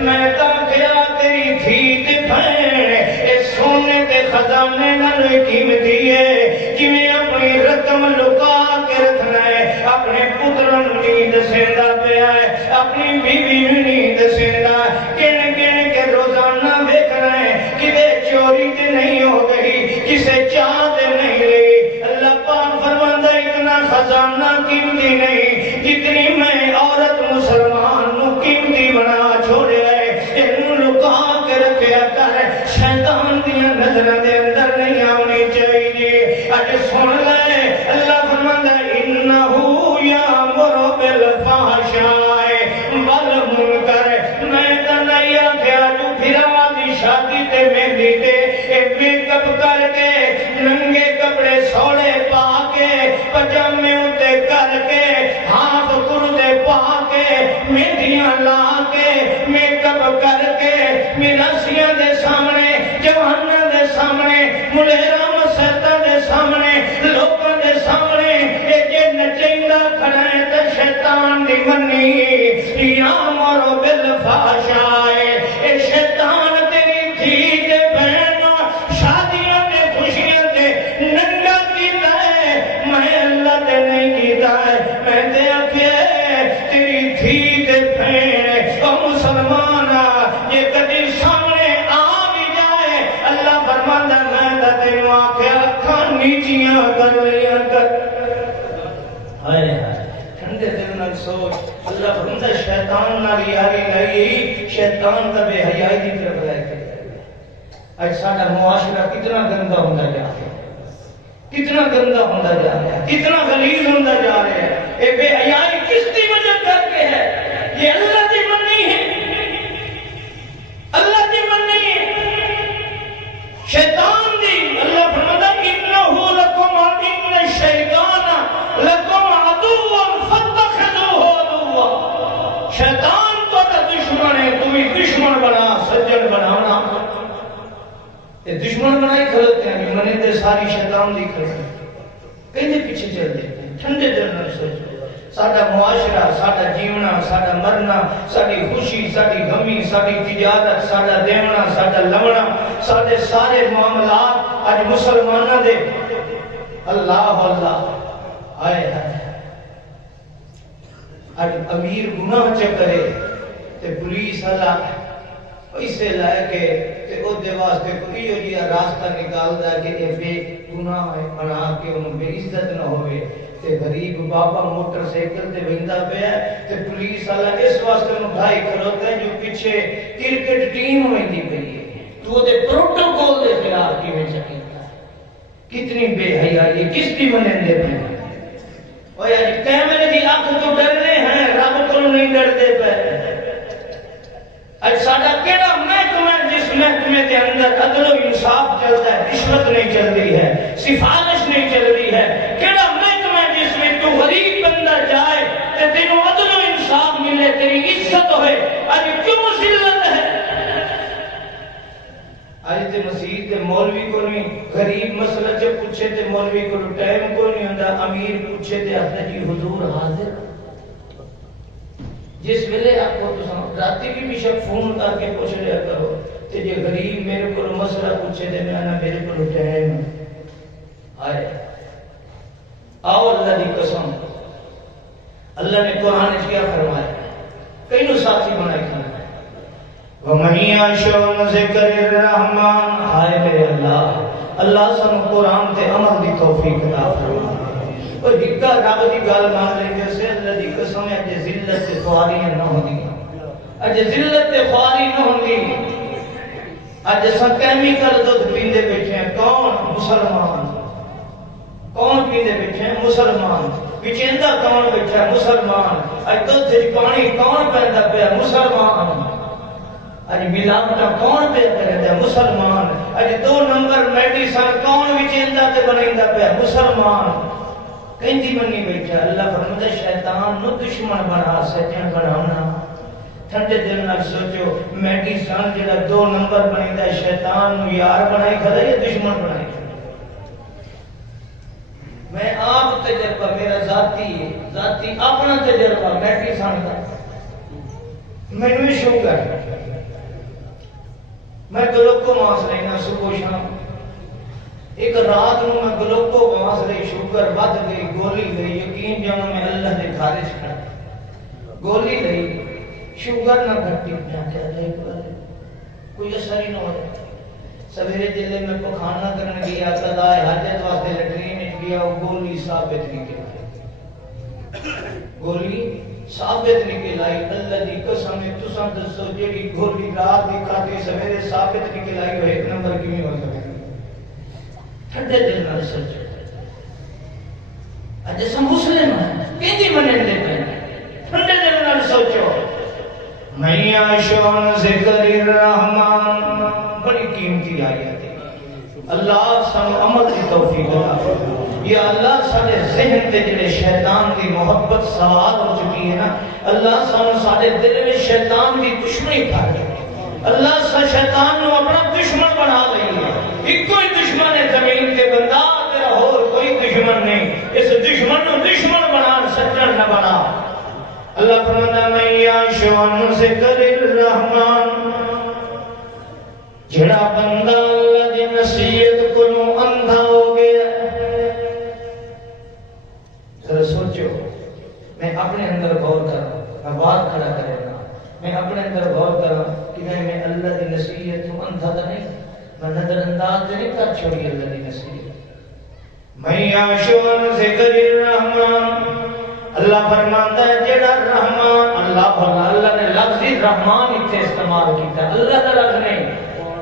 میں تاکیا تیری دھی تے بہن اے سونے تے خزانے نال قیمتی ہے، جویں اپنی رقم لکا کے رکھنا ہے، اپنے پتروں نہیں دسیندا پیا ہے، اپنی بیوی نہیں دسیندا، گن گن کے روزانہ دیکھنا ہے کدے چوری تے نہیں ہو گئی، کسے چاہ تے نہیں لئی۔ اللہ پاک فرماندا اتنا خزانہ قیمتی نہیں جتنی میں عورت مسلمان نو قیمتی بنا چھوڑیا ہے، اینوں لکا کے رکھیا کر، شیطان دیاں نظراں دے اندر نہیں آونی چاہیے۔ میراسیاں دے سامنے، جواناں دے سامنے، ملیراں مسیتاں دے سامنے، لوکاں دے سامنے اے جے نچیندا کھڑا ہے تے شیطان دی منی یامر بالفحشاء، اے شیطان تیری دھی دے بہن شادیاں دے خوشیاں دے ننگا کیتا ہے، میں اللہ تے نہیں کیتا ہے، میں تے آکھے تیری دھی دے بہن او مسلمانا یہ کدی سامنے آ بھی جائے، اللہ فرماندا میں تینوں آکھے اکھاں نیچیاں کر لیا کر۔ ہائے ہائے ٹھنڈے دل نال سوچ، اللہ فرماندا شیطان نال یاری لئی، شیطان دا بے حیائی دی طرف لے کے اج ساڈا معاشرہ کتنا گندا ہوندا جا رہا ہے، کتنا گندا ہوندا جا رہا ہے، کتنا غلیظ ہوندا جا رہا ہے۔ اے بے حیائی کس دی وجہ کر کے ہے؟ یہ اللہ دی منی ہے، اللہ دی منی ہے، شیطان دی۔ اللہ فرماتا انہو لکم ان الشیطان لکم عدو فاتخذوہ عدوا، شیطان تو دشمن ہے، تو بھی دشمن بنا، سجن بنانا۔ یہ دشمن بنائی کھلوتے ہیں، منے دے ساری شیطان دی کھلوتے ہیں، کہیں دے پیچھے چل دیتے ہیں۔ ٹھنڈے دل نال سوچو، ساڈا معاشرہ، ساڈا جیونا، ساڈا مرنا، ساڈی خوشی، ساڈی غمی، ساڈی تجارت، ساڈا دیونا، ساڈا لونا، ساڈے سارے معاملات اج مسلماناں دے اللہ اللہ آئے ہیں۔ اج امیر گناہ چ کرے تے پولیس والا پیسے لے کے تے او دے واسطے کوئی ہو جیا راستہ نکالدا کہ اے بے گناہ ہے، بنا کے انہوں بے عزت نہ ہوئے، تے غریب بابا موٹر سائیکل تے بہندا پیا تے پولیس والا اس واسطے انہوں بھائی کھلوتا ہے جو پیچھے کرکٹ ٹیم ہوندی پئی ہے، تو دے پروٹوکول دے خلاف کیویں چکیتا ہے؟ کتنی بے حیائی، کس دی منندے پے؟ اوے اج کیمرے دی اکھ تو ڈرنے ہیں، رب تو نہیں ڈردے پے۔ اج ساڈا کیڑا محکمہ جس محکمے کے اندر عدل و انصاف چلتا ہے، رشوت نہیں چل رہی ہے، سفارش نہیں چل رہی ہے؟ کیڑا محکمہ جس میں تو غریب بندہ جائے تے تینوں عدل و انصاف ملے، تیری عزت ہوئے؟ اج کیوں ذلت ہے؟ اج تے مسجد تے مولوی کو نہیں، غریب مسئلہ جب پوچھے تے مولوی کو ٹائم کو نہیں ہوندا، امیر پوچھے تے آخدا جی حضور حاضر۔ جس ویلے آپ کو راتی بھی بشک فون کر کے پوچھ لیا کرو تے جے غریب میرے کو مسئلہ پوچھے تے میں نا میرے کو ٹائم آئے۔ آؤ اللہ دی قسم، اللہ نے قرآن میں کیا فرمایا، کئی نو ساتھی بنائے کھانا وَمَنْ يَعْشُ عَنْ ذِكْرِ الرَّحْمَنِ، ہائے میرے اللہ، اللہ سن قرآن تے عمل دی توفیق عطا فرما۔ اور ہکا رب دی گل مان لے کے سے اللہ دی قسم ہے کہ ذلت تے خواری نہ ہوندی، اج ذلت تے خواری نہ ہوندی۔ اج اساں کیمیکل دودھ پیندے بیٹھے ہیں، کون؟ مسلمان۔ کون پیندے بیٹھے ہیں؟ مسلمان۔ وچیندا کون بیٹھا ہے؟ مسلمان۔ اج دودھ وچ پانی کون پیندا پیا؟ مسلمان۔ اج ملاوٹاں کون پہ کردا؟ مسلمان۔ اج 2 نمبر میڈیسن کون وچیندا تے بنیندا پیا؟ مسلمان۔ کہندی منی بیٹھا۔ اللہ فرماتا شیطان نو دشمن بنا، سجن بنانا۔ ٹھنڈے دل نال سوچو، میڈیسن جڑا 2 نمبر بنیندا ہے، شیطان نو یار بنائی کھڑا یا دشمن بنائی کھڑا؟ میں آپ تجربہ میرا ذاتی اپنا تجربہ میڈیسن کا، مینوں شوگر، میں گلوکو ماس لینا صبح شام، ایک رات نو میں گلوکو ماس لئی، شوگر ود گئی، گولی گئی، یقین جانو میں اللہ دے خارج کھڑا، گولی لئی، شوگر نہ گھٹی کوئی اثر ہی نہ ہو۔ سویرے جلے میں پخانا کرنے گیا، قضاء حاجت واسطے لیٹرین وچ گیا، گولی ثابت نکل آئی، گولی ثابت نکل آئی۔ اللہ دی قسم ہے تساں دسو جیڑی گولی رات دی کھاتی سویرے ثابت نکل آئی، وہ 1 نمبر کیویں ہو سکتی؟ ٹھنڈے دل نال سوچو، اج اساں مسلم ہیں، کیندی منن دے پے؟ ٹھنڈے دل نال سوچو۔ مَن يَعْشُ عَنْ ذِكْرِ الرَّحْمَنِ، بڑی قیمتی آیت ہے۔ اللہ سانو عمل کی توفیق عطا فرما۔ یا اللہ سارے ذہن تے جڑے شیطان دی محبت سوار ہو چکی ہے نا، اللہ سانو سارے دل میں شیطان دی دشمنی پھاڑ دے۔ اللہ سا شیطان نو اپنا دشمن بنا دئی ہے. ایک کوئی دشمن ہے زمین تے بندہ تیرا اور کوئی دشمن نہیں. اس دشمن نو دشمن بنا سجن نہ بنا. اللہ فرماتا میں یعش عن ذکر الرحمن جڑا بندہ اللہ دی نصیحت کو اندھا ہو گیا. ذرا سوچو میں اپنے اندر غور کروں. میں بات کھڑا کرے گا میں اپنے اندر غور کروں کہ میں اللہ دی نصیحت کو اندھا تو نہیں میں نظر انداز نہیں کر چھوڑی اللہ دی نصیحت. میں یعش عن ذکر الرحمن اللہ فرماتا ہے جڑا رحمان اللہ نے لفظ رحمان اتنے استعمال کیتا اللہ کا لفظ نہیں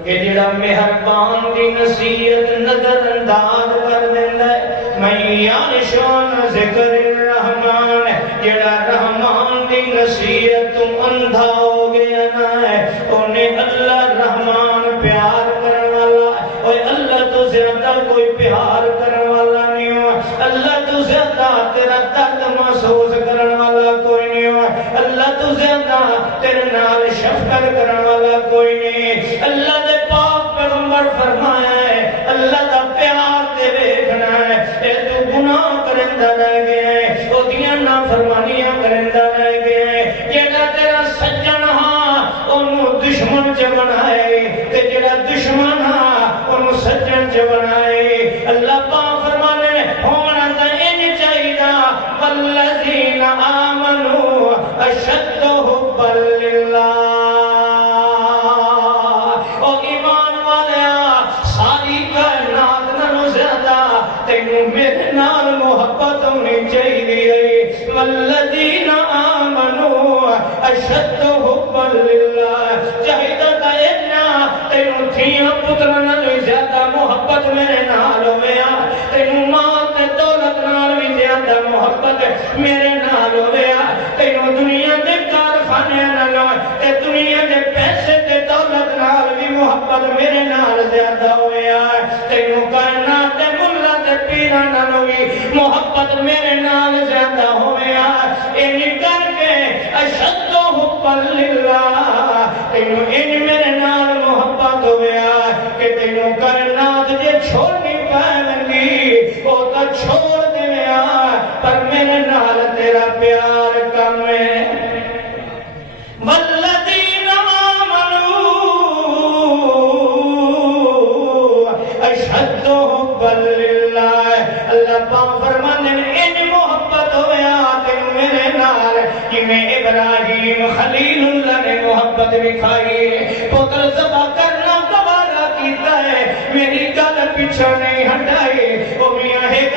کہ جڑا مہربان دی نصیحت نظر انداز کر دیندا ہے. میں یعش عن ذکر الرحمن جڑا رحمان دی نصیحت تو اندھا ہو گیا نا ہے انہیں اللہ رحمان پیار کرنے والا اور اللہ تو زیادہ کوئی پیار کرنے والا نہیں ہوا. اللہ تو زیادہ تیرا درد محسوس کرنے والا کوئی نہیں ہوا. اللہ تو زیادہ تیرے نال شفقت کرنے والا کوئی نہیں. اللہ دے پاک پیغمبر فرمایا ہے اللہ دا پیار تے ویکھنا ہے. اے تو گناہ کرندا رہ گیا ہے او دیاں نافرمانیاں کرندا رہ گیا ہے. جڑا تیرا سجن ہاں اونوں دشمن چ بنائے تے جڑا دشمن ہاں اونوں سجن چ بنائے. اللہ پاک فرمانے ہونا تے انج چاہیدا والذین آمنوا اشد حبا للہ. او ایمان والیا ساری کائنات نالوں زیادہ تینوں میرے نال محبت ہونی چاہیے. والذین آمنوا اشد حبا للہ چاہیدا تے اتنا تینوں تھیاں پتراں نال زیادہ محبت میرے نال ہویا. تینوں مال تے دولت نال بھی زیادہ محبت میرے نال ہویا. تینوں دنیا دے کارخانے نال تے دنیا دے پیسے تے دولت نال بھی محبت میرے نال زیادہ ہویا. تینوں کائنات دے ملہ تے پیراں نال بھی محبت میرے نال زیادہ ہویا. اینی کر کے اشد حبا للہ تینوں اینی میرے نال محبت ہویا کہ تینوں کائنات جے چھوڑنی پاوندی او تا چھوڑ دیا پر میرے نال تیرا پیار کم ہے. والذین آمنوا اشد حبا للہ اللہ پاک فرمانے ان محبت ہویا تینوں میرے نال جویں ابراہیم خلیل اللہ نے محبت دکھائی. پتر ذبح کرنا گوارا کیتا ہے میری گل پیچھے نہیں ہٹائی. او میاں ایک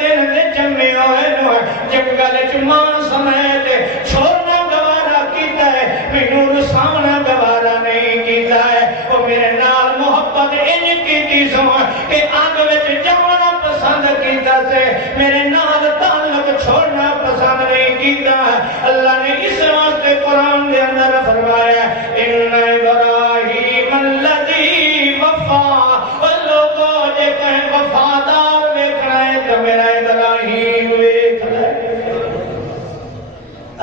دن دے جمے ہوئے نو جنگل چ ماں سمیت چھوڑنا گوارا کیتا ہے مینوں رساونا گوارا نہیں کیتا ہے. او میرے نال محبت انج کیتی سو کہ اگ وچ جانا پسند کیتا سے میرے نال تعلق چھوڑنا پسند نہیں کیتا. اللہ نے اس واسطے قرآن دے اندر فرمایا ان ابراہیم الذی وفا. لوگوں جے کہیں وفادار ویکھنا ہے تو میرا ابراہیم ویکھ لے.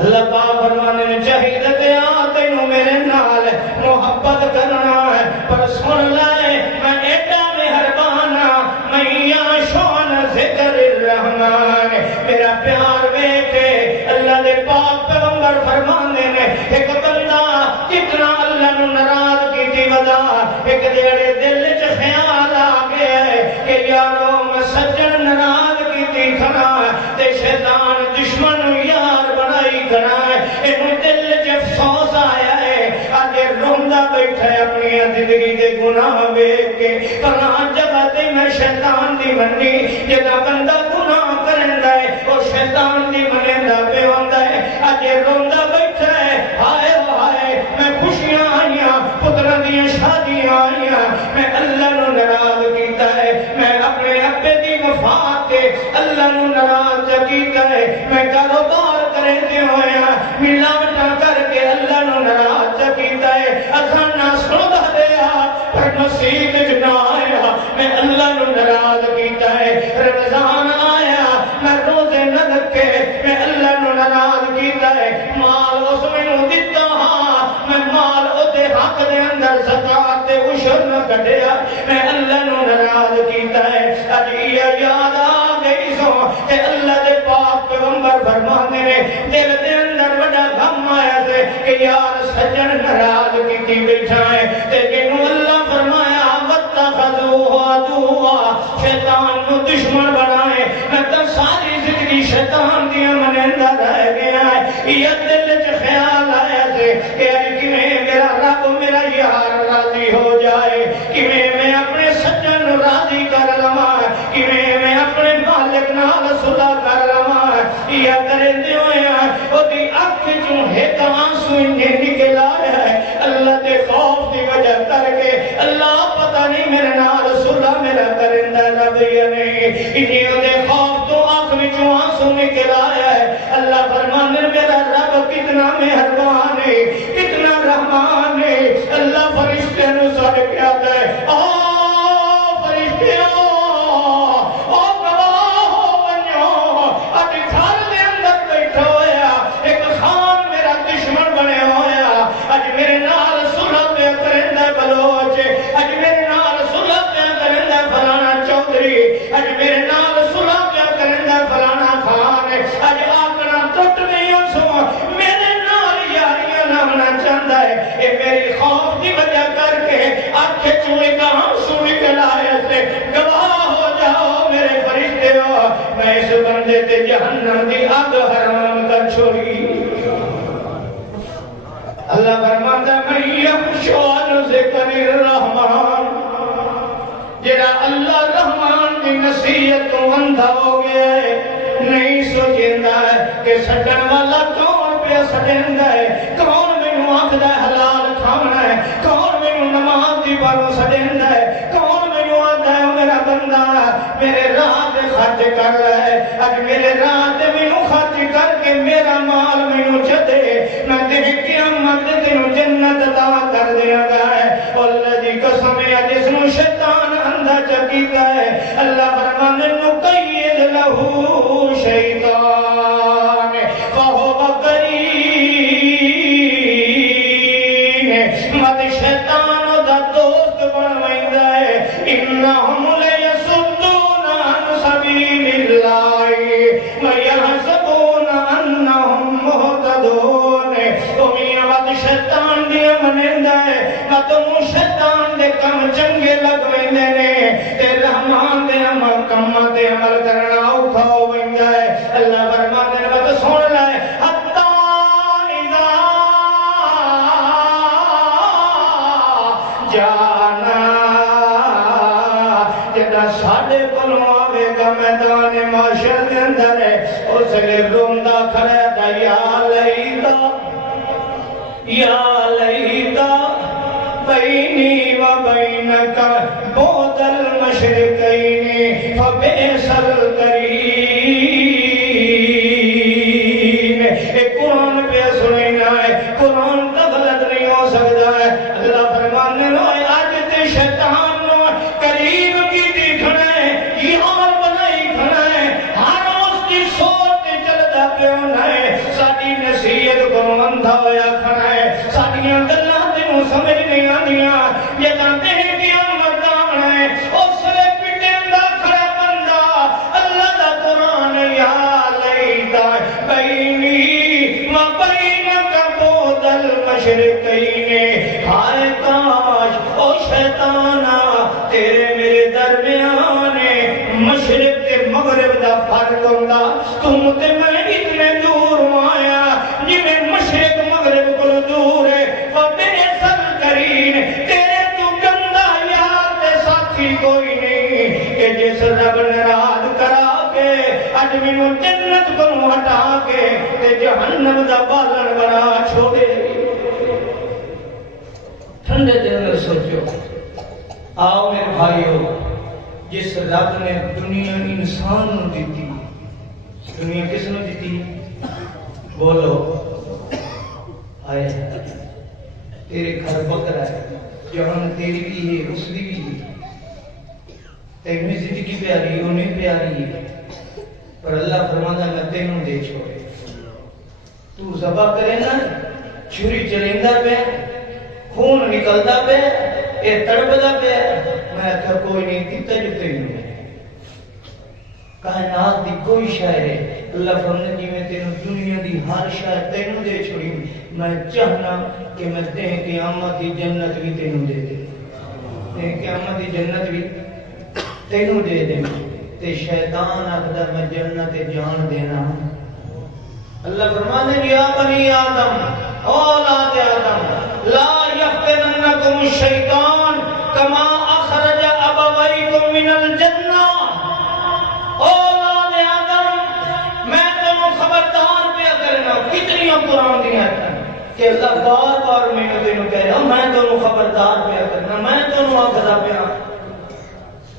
اللہ پاک فرمانے نے چاہیے تے تینوں میرے نال محبت کرنا ہے پر سن لے میں ایڈا مہربان ہاں. میں یعش عن ذکر الرحمن میرا پیار ویکھے اللہ دے پاک پیغمبر فرمانے نے ایک بندہ کتنا اللہ نو ناراض کیتی ودا ایک دیڑے دل چ خیال آ گیا ہے کہ یارو میں سجن ناراض کیتی کھڑا تے شیطان دشمن نو یار بنائی کھڑا ہے. اینو دل چ افسوس آیا ہے اج روندا بیٹھا ہے اپنی زندگی دے گناہ ویکھ کے. فلاں جگہ تے میں شیطان دی منی جدا بندہ گناہ کرندا ہے او شیطان دی منیندا پہ ہوندا ہے. اج روندا بیٹھا ہے ہائے ہائے میں خوشیاں آئیاں پتراں دیاں شادیاں آئیاں میں اللہ نو ناراض کیتا ہے. میں اپنے ابے دی وفات تے اللہ نو ناراض کیتا ہے. میں کاروبار کرے تے ہویا ملاوٹاں کر کے اللہ نو ناراض کیتا ہے. اساں نہ سندا دیا پر نصیب وچ نہ آیا میں اللہ نو ناراض کیتا ہے. رمضان آیا میں روزے نہ رکھے میں اللہ نو ناراض کیتا ہے. مال اس مینوں دتا ہاں میں مال او دے حق اندر زکات تے عشر نہ کٹیا میں اللہ نو ناراض کیتا ہے اج یہ یاد آ گئی سو کہ اللہ دے پاک پیغمبر فرماندے نے دل دے اندر بڑا غم آیا تے کہ یار سجن ناراض کیتی بیٹھا ہے تے کینو اللہ فرمایا واتخذوا عدوا شیطان نو دشمن بنائے میں تو ساری زندگی شیطان دی منندا رہ گیا ہے یہ دل وچ خیال آیا تے کہ کیویں میرا رب میرا یار راضی ہو جائے کیویں میں اپنے سجن راضی کر لواں کیویں میں اپنے مالک نال صلح کر لواں یا کریندے ہویا اودی اکھ چوں ایک آنسو نکل آیا ہے اللہ دے خوف دی وجہ کر کے اللہ پتہ نہیں میرے نال صلح میرا کریندا رب یا نہیں انہی دے خوف تو اکھ وچوں آنسو نکل آیا ہے اللہ فرماندے میرا رب کتنا مہربان ہے کتنا رحمان ہے اللہ فرشتے نو سڑ کے آتا ہے فرشتے میری خوف کی وجہ کر کے آنکھیں چوئے کہاں سوئی کے لائے سے گواہ ہو جاؤ میرے فرشتے ہو میں اس بندے تے جہنم دی آگ حرام کر چھوڑی اللہ فرماتا میں یخشوان ذکر الرحمن جڑا اللہ رحمان کی نصیحت تو اندھا ہو گیا ہے نہیں سوچیندا ہے کہ سٹن والا کون پہ سٹیندا ہے کون آنکھ حلال کھانا ہے کون میں نماز دی باروں سڑیندا ہے کون میں آندا ہے میرا بندہ میرے راہ تے خرچ کر رہا ہے اج میرے راہ تے مینوں خرچ کر کے میرا مال مینوں چدے میں تیری قیامت تینوں جنت عطا کر دیاں گا ہے اللہ دی قسم ہے جس نو شیطان اندھا چکیتا ہے اللہ فرماندے نو قید لہو شیطان فہو شیطان دا دوست بنوائندا ہے انہم لیصدون عن سبیل اللہ ویحسبون انہم مہتدون تمہیں وقت شیطان دیا منندا ہے تم شیطان دے کم چنگے لگویندے نے تے رحمان دے کم تے عمل کرنا اوکھا ہو ویندا ہے اللہ فرماندے نے بس سن لے جانا جدا ساڑے کلوں آوے گا میدان معاشر دے اندر ہے اس لئے روندہ کھڑے دا یا لیتا بینی و بینکا بود المشرقین فبیس القرین ایک قرآن پہ سنینا ہے قرآن کا غلط نہیں ہو سکتا ہے اللہ فرمانے لوئے آج تے شیطان نو قریب کی دیکھنا ہے یار بنائی کھنا ہے ہر اس کی سوچ تے چلتا پہ ہونا ہے ساڑی نصیحت کو اندھا ہویا کھنا ہے ساڑیاں گلہ تینوں سمجھ نہیں آنیاں یہ جانتے ہیں کہ مردان ہے اس لئے پٹیں دا کھڑا بندہ اللہ دا قرآن یا لیتا بینی و بینک بود المشرقین ہائے کاش او شیطانا تیرے میرے درمیان مشرق تے مغرب دا فرق ہوندہ تم تے میں اتنے دور آیا جنہیں مشرق مغرب کو دور ہے فبیس القرین تیرے تو گندہ یاد تے ساتھی کوئی نہیں کہ جس رب نراض کرا کے اج منو جنت کو ہٹا کے تے جہنم دا بالن بنا چھوڑے ٹھنڈے دل سوچو آؤ میرے بھائیو جس رب نے دنیا انسان نو دیتی دنیا کس نو دیتی بولو آئے تیرے گھر بکرا ہے جہاں تیری بھی ہے اس بھی ہے تیمی زندگی پیاری ہے انہیں پیاری ہے پر اللہ فرمانا میں تینوں دے چھوڑے تو ذبح کرے نا چھری چلیندہ پہ خون نکلتا پہ یہ تڑپتا پہ میں کہا کوئی نہیں دیتا جو تینوں کائنات دی کوئی شاید اللہ فرمانے جی میں تینوں دنیا دی ہر شاید تینوں دے چھوڑی میں چاہنا کہ میں دیں قیامت دی جنت بھی تینوں دے دیں قیامت دی جنت بھی تینوں دے دیں تے شیطان آخر میں جنت جان دینا اللہ فرمانے یا بنی آدم اولاد آدم لا یفتننکم الشیطان کما اخرج ابویکم من الجنہ اولاد آدم میں تمہیں خبردار پہ کرنا کتنی قرآن دیا کہ اللہ بار بار میں تینوں کہہ رہا ہوں میں تمہیں خبردار پہ کرنا میں تمہیں آخر پہ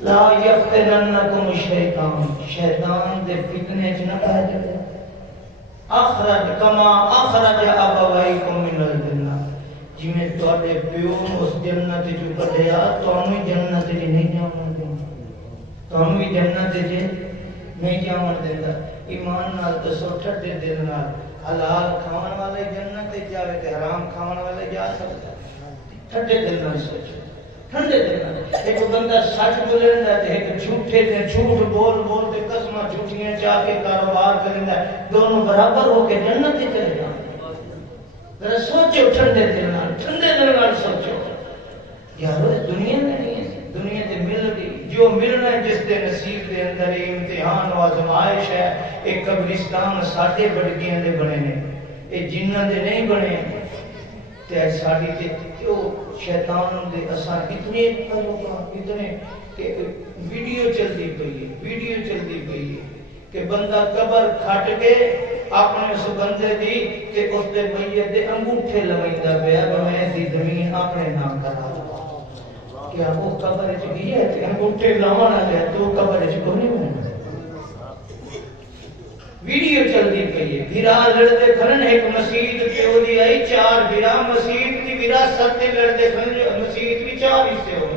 لا یفتننکم الشیطان شیطان دے فتنے چ نہ پا جائے اخرج کما اخرج ابویکم من الجنہ جی میں تواڈے پیو اس جنت جو کڈیا تانوں جنت وچ نہیں جاون دیندا تانوں بھی جنت وچ نہیں جاون دیندا ایمان نال دسو ٹھڈے دل نال حلال کھاون والے جنت وچ جاوے تے حرام کھاون والے جا سکدا ٹھڈے دل نال سوچو ٹھنڈے دل ایک بندہ سچ بولندا تے ایک جھوٹے تے جھوٹ بول بول تے قسماں جھوٹیاں چاہ کے کاروبار کرندا دونوں برابر ہو کے جنت تے چلے جاندے ذرا سوچو ٹھنڈے دل نال سوچو یار دنیا میں نہیں ہے دنیا تے مل گئی جو ملنا ہے جس دے نصیب دے اندر امتحان و آزمائش ہے ایک قبرستان ساڈے بڑگیاں دے بنے نے اے جنہاں دے نہیں بنے تے ساڈی تے جو شیطان دے اساں اتنے اتنے کہ ویڈیو چلتی پئی ہے کہ بندہ قبر کھٹ کے اپنے اس بندے دی کہ اس دے میت دے انگوٹھے لگائندا پیا میں دی زمین اپنے نام کرا کیا وہ قبر وچ گیا تے انگوٹھے لاونا ہے تو قبر وچ کوئی نہیں بننا ویڈیو چلتی پئی ہے بھرا لڑتے کھڑن ایک مسجد تے او دی آئی چار بھرا مسجد دی وراثت تے لڑتے کھڑن مسجد بھی چار حصے ہو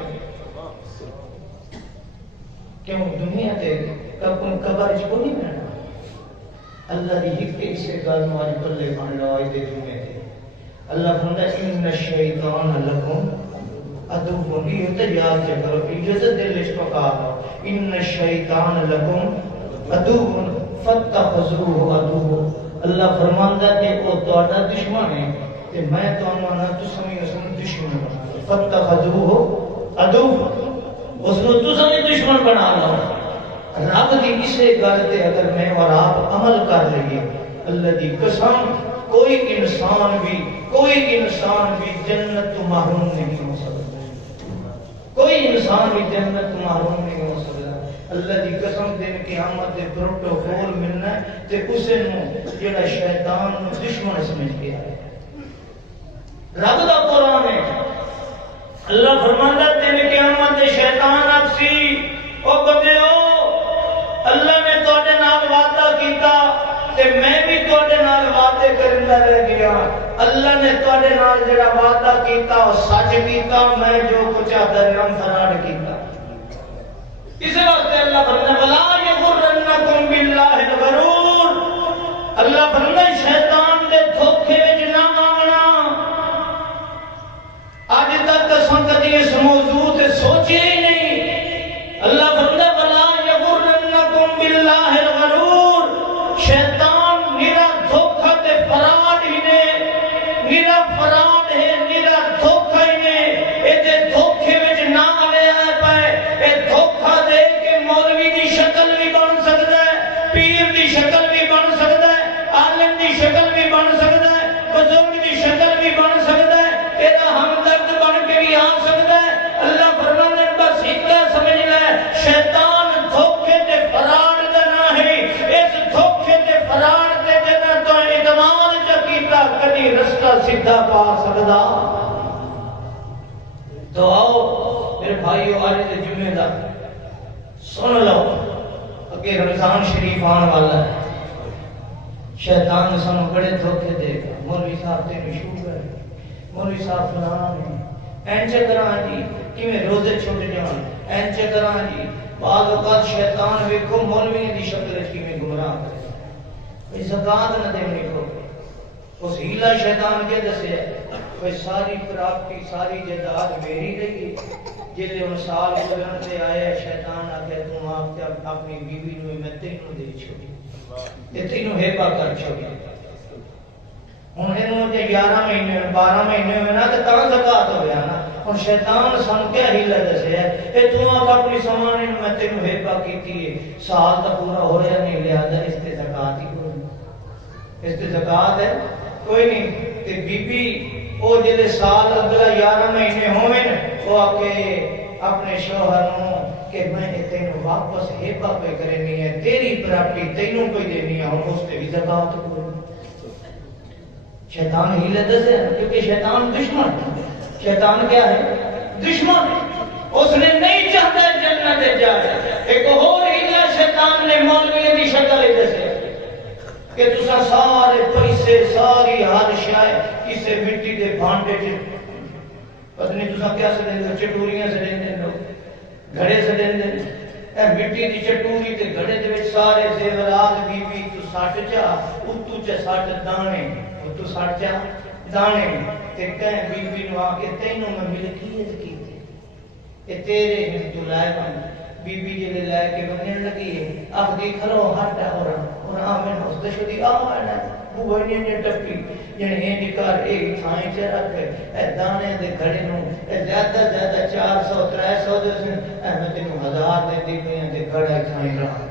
کیوں دنیا تے قبر وچ کوئی نہیں بننا اللہ دی ایک سے گل نو اج پلے بن لو اج دے جمعے تے اللہ فرماتا ہے ان الشیطان لکم عدو بنی تے یاد کرو اجازت دل وچ پکا لو ان الشیطان لکم عدو فتخذوه عدو اللہ فرماندا کہ وہ تہاڈا دشمن ہے تے میں تانوں نہ تساں وی اس نوں دشمن بنا فتخذوه عدو اس نوں تساں وی دشمن بنا لو رب دی کسے گل تے اگر میں اور آپ عمل کر لئیے اللہ دی قسم کوئی انسان بھی جنت تو محروم نہیں ہو سکتا کوئی انسان بھی جنت تو محروم نہیں ہو سکتا اللہ دی قسم دن قیامت دے پروٹوکول ملنا ہے تے اسے نو جڑا شیطان نو دشمن سمجھ کے آئے رب دا قرآن ہے اللہ فرماندا دن قیامت دے شیطان اکسی او بندیو اللہ نے تواڈے نال وعدہ کیتا تے میں بھی تواڈے نال وعدے کرندا رہ گیا اللہ نے تواڈے نال جڑا وعدہ کیتا او سچ کیتا میں جو کچھ آدھا فراڈ کیتا اس واسطے اللہ فرماتا ولا یغرنکم باللہ الغرور اللہ فرماتا شیطان دے دھوکے وچ نہ آونا اج تک اساں کدی اس موضوع تے سوچے ہی نہیں اللہ فرماتا ولا یغرنکم باللہ الغرور شیطان میرا دھوکا تے فراڈ ہی نے میرا فراڈ ہے میرا دھوکا ہی نے اے دے دھوکے وچ نہ آوے پائے اے دھوکا دے کے مولوی دی شکل بھی بن سکتا ہے پیر دی شکل بھی بن سکتا ہے عالم دی شکل بھی بن سکتا ہے بزرگ دی شکل بھی بن سکتا ہے تیرا ہمدرد بن کے بھی آ سکتا ہے اللہ فرمانے بس اتنا سمجھ لے شیطان دھوکے تے فراڈ دا نہ ہے اس دھوکے تے فراڈ تے جنہ تو اعتماد چکیتا کدی رستہ سیدھا پا سکدا تو آؤ میرے بھائیو آج دے جمعے دا سن لو کہ رمضان شریف آن والا ہے شیطان سانو بڑے دھوکے دے گا مولوی صاحب تینوں شوگر ہے مولوی صاحب فلاں نے اینچ کراں جی کیویں روزے چھوٹ جان اینچ کراں جی بعض اوقات شیطان ویکھو مولوی دی شکل وچ کیویں گمراہ کرے زکات نہ دینی کو اس ہیلا شیطان کے دسیا وہ ساری پراپتی ساری جائیداد میری رہی ہے. جلے ان سال گزرن سے آیا شیطان آ کے تم آپ اپنی بیوی نو میں تینوں دے چھوڑی تے تینوں ہیبا کر چھوڑی. ہن انہوں تے 11 مہینے 12 مہینے ہوئے نا تے تاں زکات ہو گیا نا. ہن شیطان سن کیا ہیلا دسیا اے تو آپ اپنی سامان میں تینوں ہیبا کیتی ہے سال تا پورا ہویا نہیں لہذا اس تے زکات ہی کوئی نہیں. اس تے زکات ہے کوئی نہیں. تے بی بی او جلے سال اگلا 11 مہینے ہوئے وہ آ کے اپنے شوہر نو کہ میں نے تینوں واپس ہیبا پہ کرنی ہے تیری پراپرٹی تینوں کوئی دینی ہے اور اس پہ بھی زکات کوئی. شیطان ہیلے دسے کیونکہ شیطان دشمن ہے. شیطان کیا ہے؟ دشمن. اس نے نہیں چاہتا جنت جائے. ایک اور ہیلا شیطان نے مولوی دی شکل ہی دسے کہ تسا سارے پیسے ساری ہر شے کسے مٹی دے بھانڈے چ پتہ نہیں تسا کیا سڑیں دے چٹوریاں سڑیں دے گھڑے سڑیں دے اے مٹی دی چٹوری تے گھڑے دے وچ سارے زیورات بی بی تو سٹ چا اتو چ سٹ دانے اتو سٹ چا دانے تے کہیں بی بی نو آ کے تینوں میں ملکیت کیتی اے تیرے ہیں تو لائے بن. بی بی جلے لائے کے بننے لگی ہے اب دی کھلو ہٹا اور آمین اس دشدی آمین بوہنی نے ٹپی یعنی یہ نکار ایک تھائیں چے رکھے اے دانے دے گھڑے نو اے زیادہ 400 300 دے سن اے میں تینوں 1000 دے دی میں دے گھڑا تھائیں رہا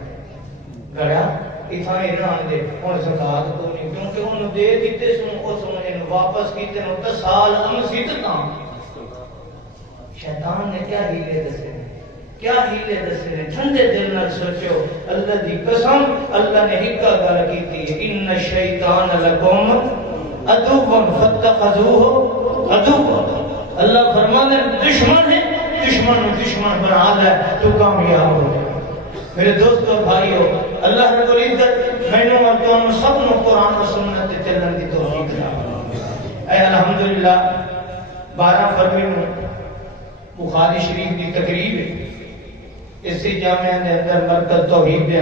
گھڑا اتھائیں رہا دے اور زکات کو نہیں کیونکہ انہوں دے دیتے سن اس انہیں واپس کیتے نو 10 سال ہم سیدھتا. شیطان نے کیا ہیلے دسے کیا ہیلے دسے ٹھنڈے دل نال سوچو اللہ دی قسم اللہ نے ایک گل کیتی ہے ان الشیطان لکم عدو فاتخذوه عدوا. اللہ فرماتا ہے دشمن ہے دشمن دشمن بنا لے تو کامیاب ہو جائے. میرے دوستو بھائیو اللہ رب العزت مینوں اور تانوں سب نو قرآن و سنت تے چلن دی توفیق دے. اے الحمدللہ 12 فروری نو بخاری شریف کی تقریب ہے. اسی جامعہ کے اندر مرکز توحید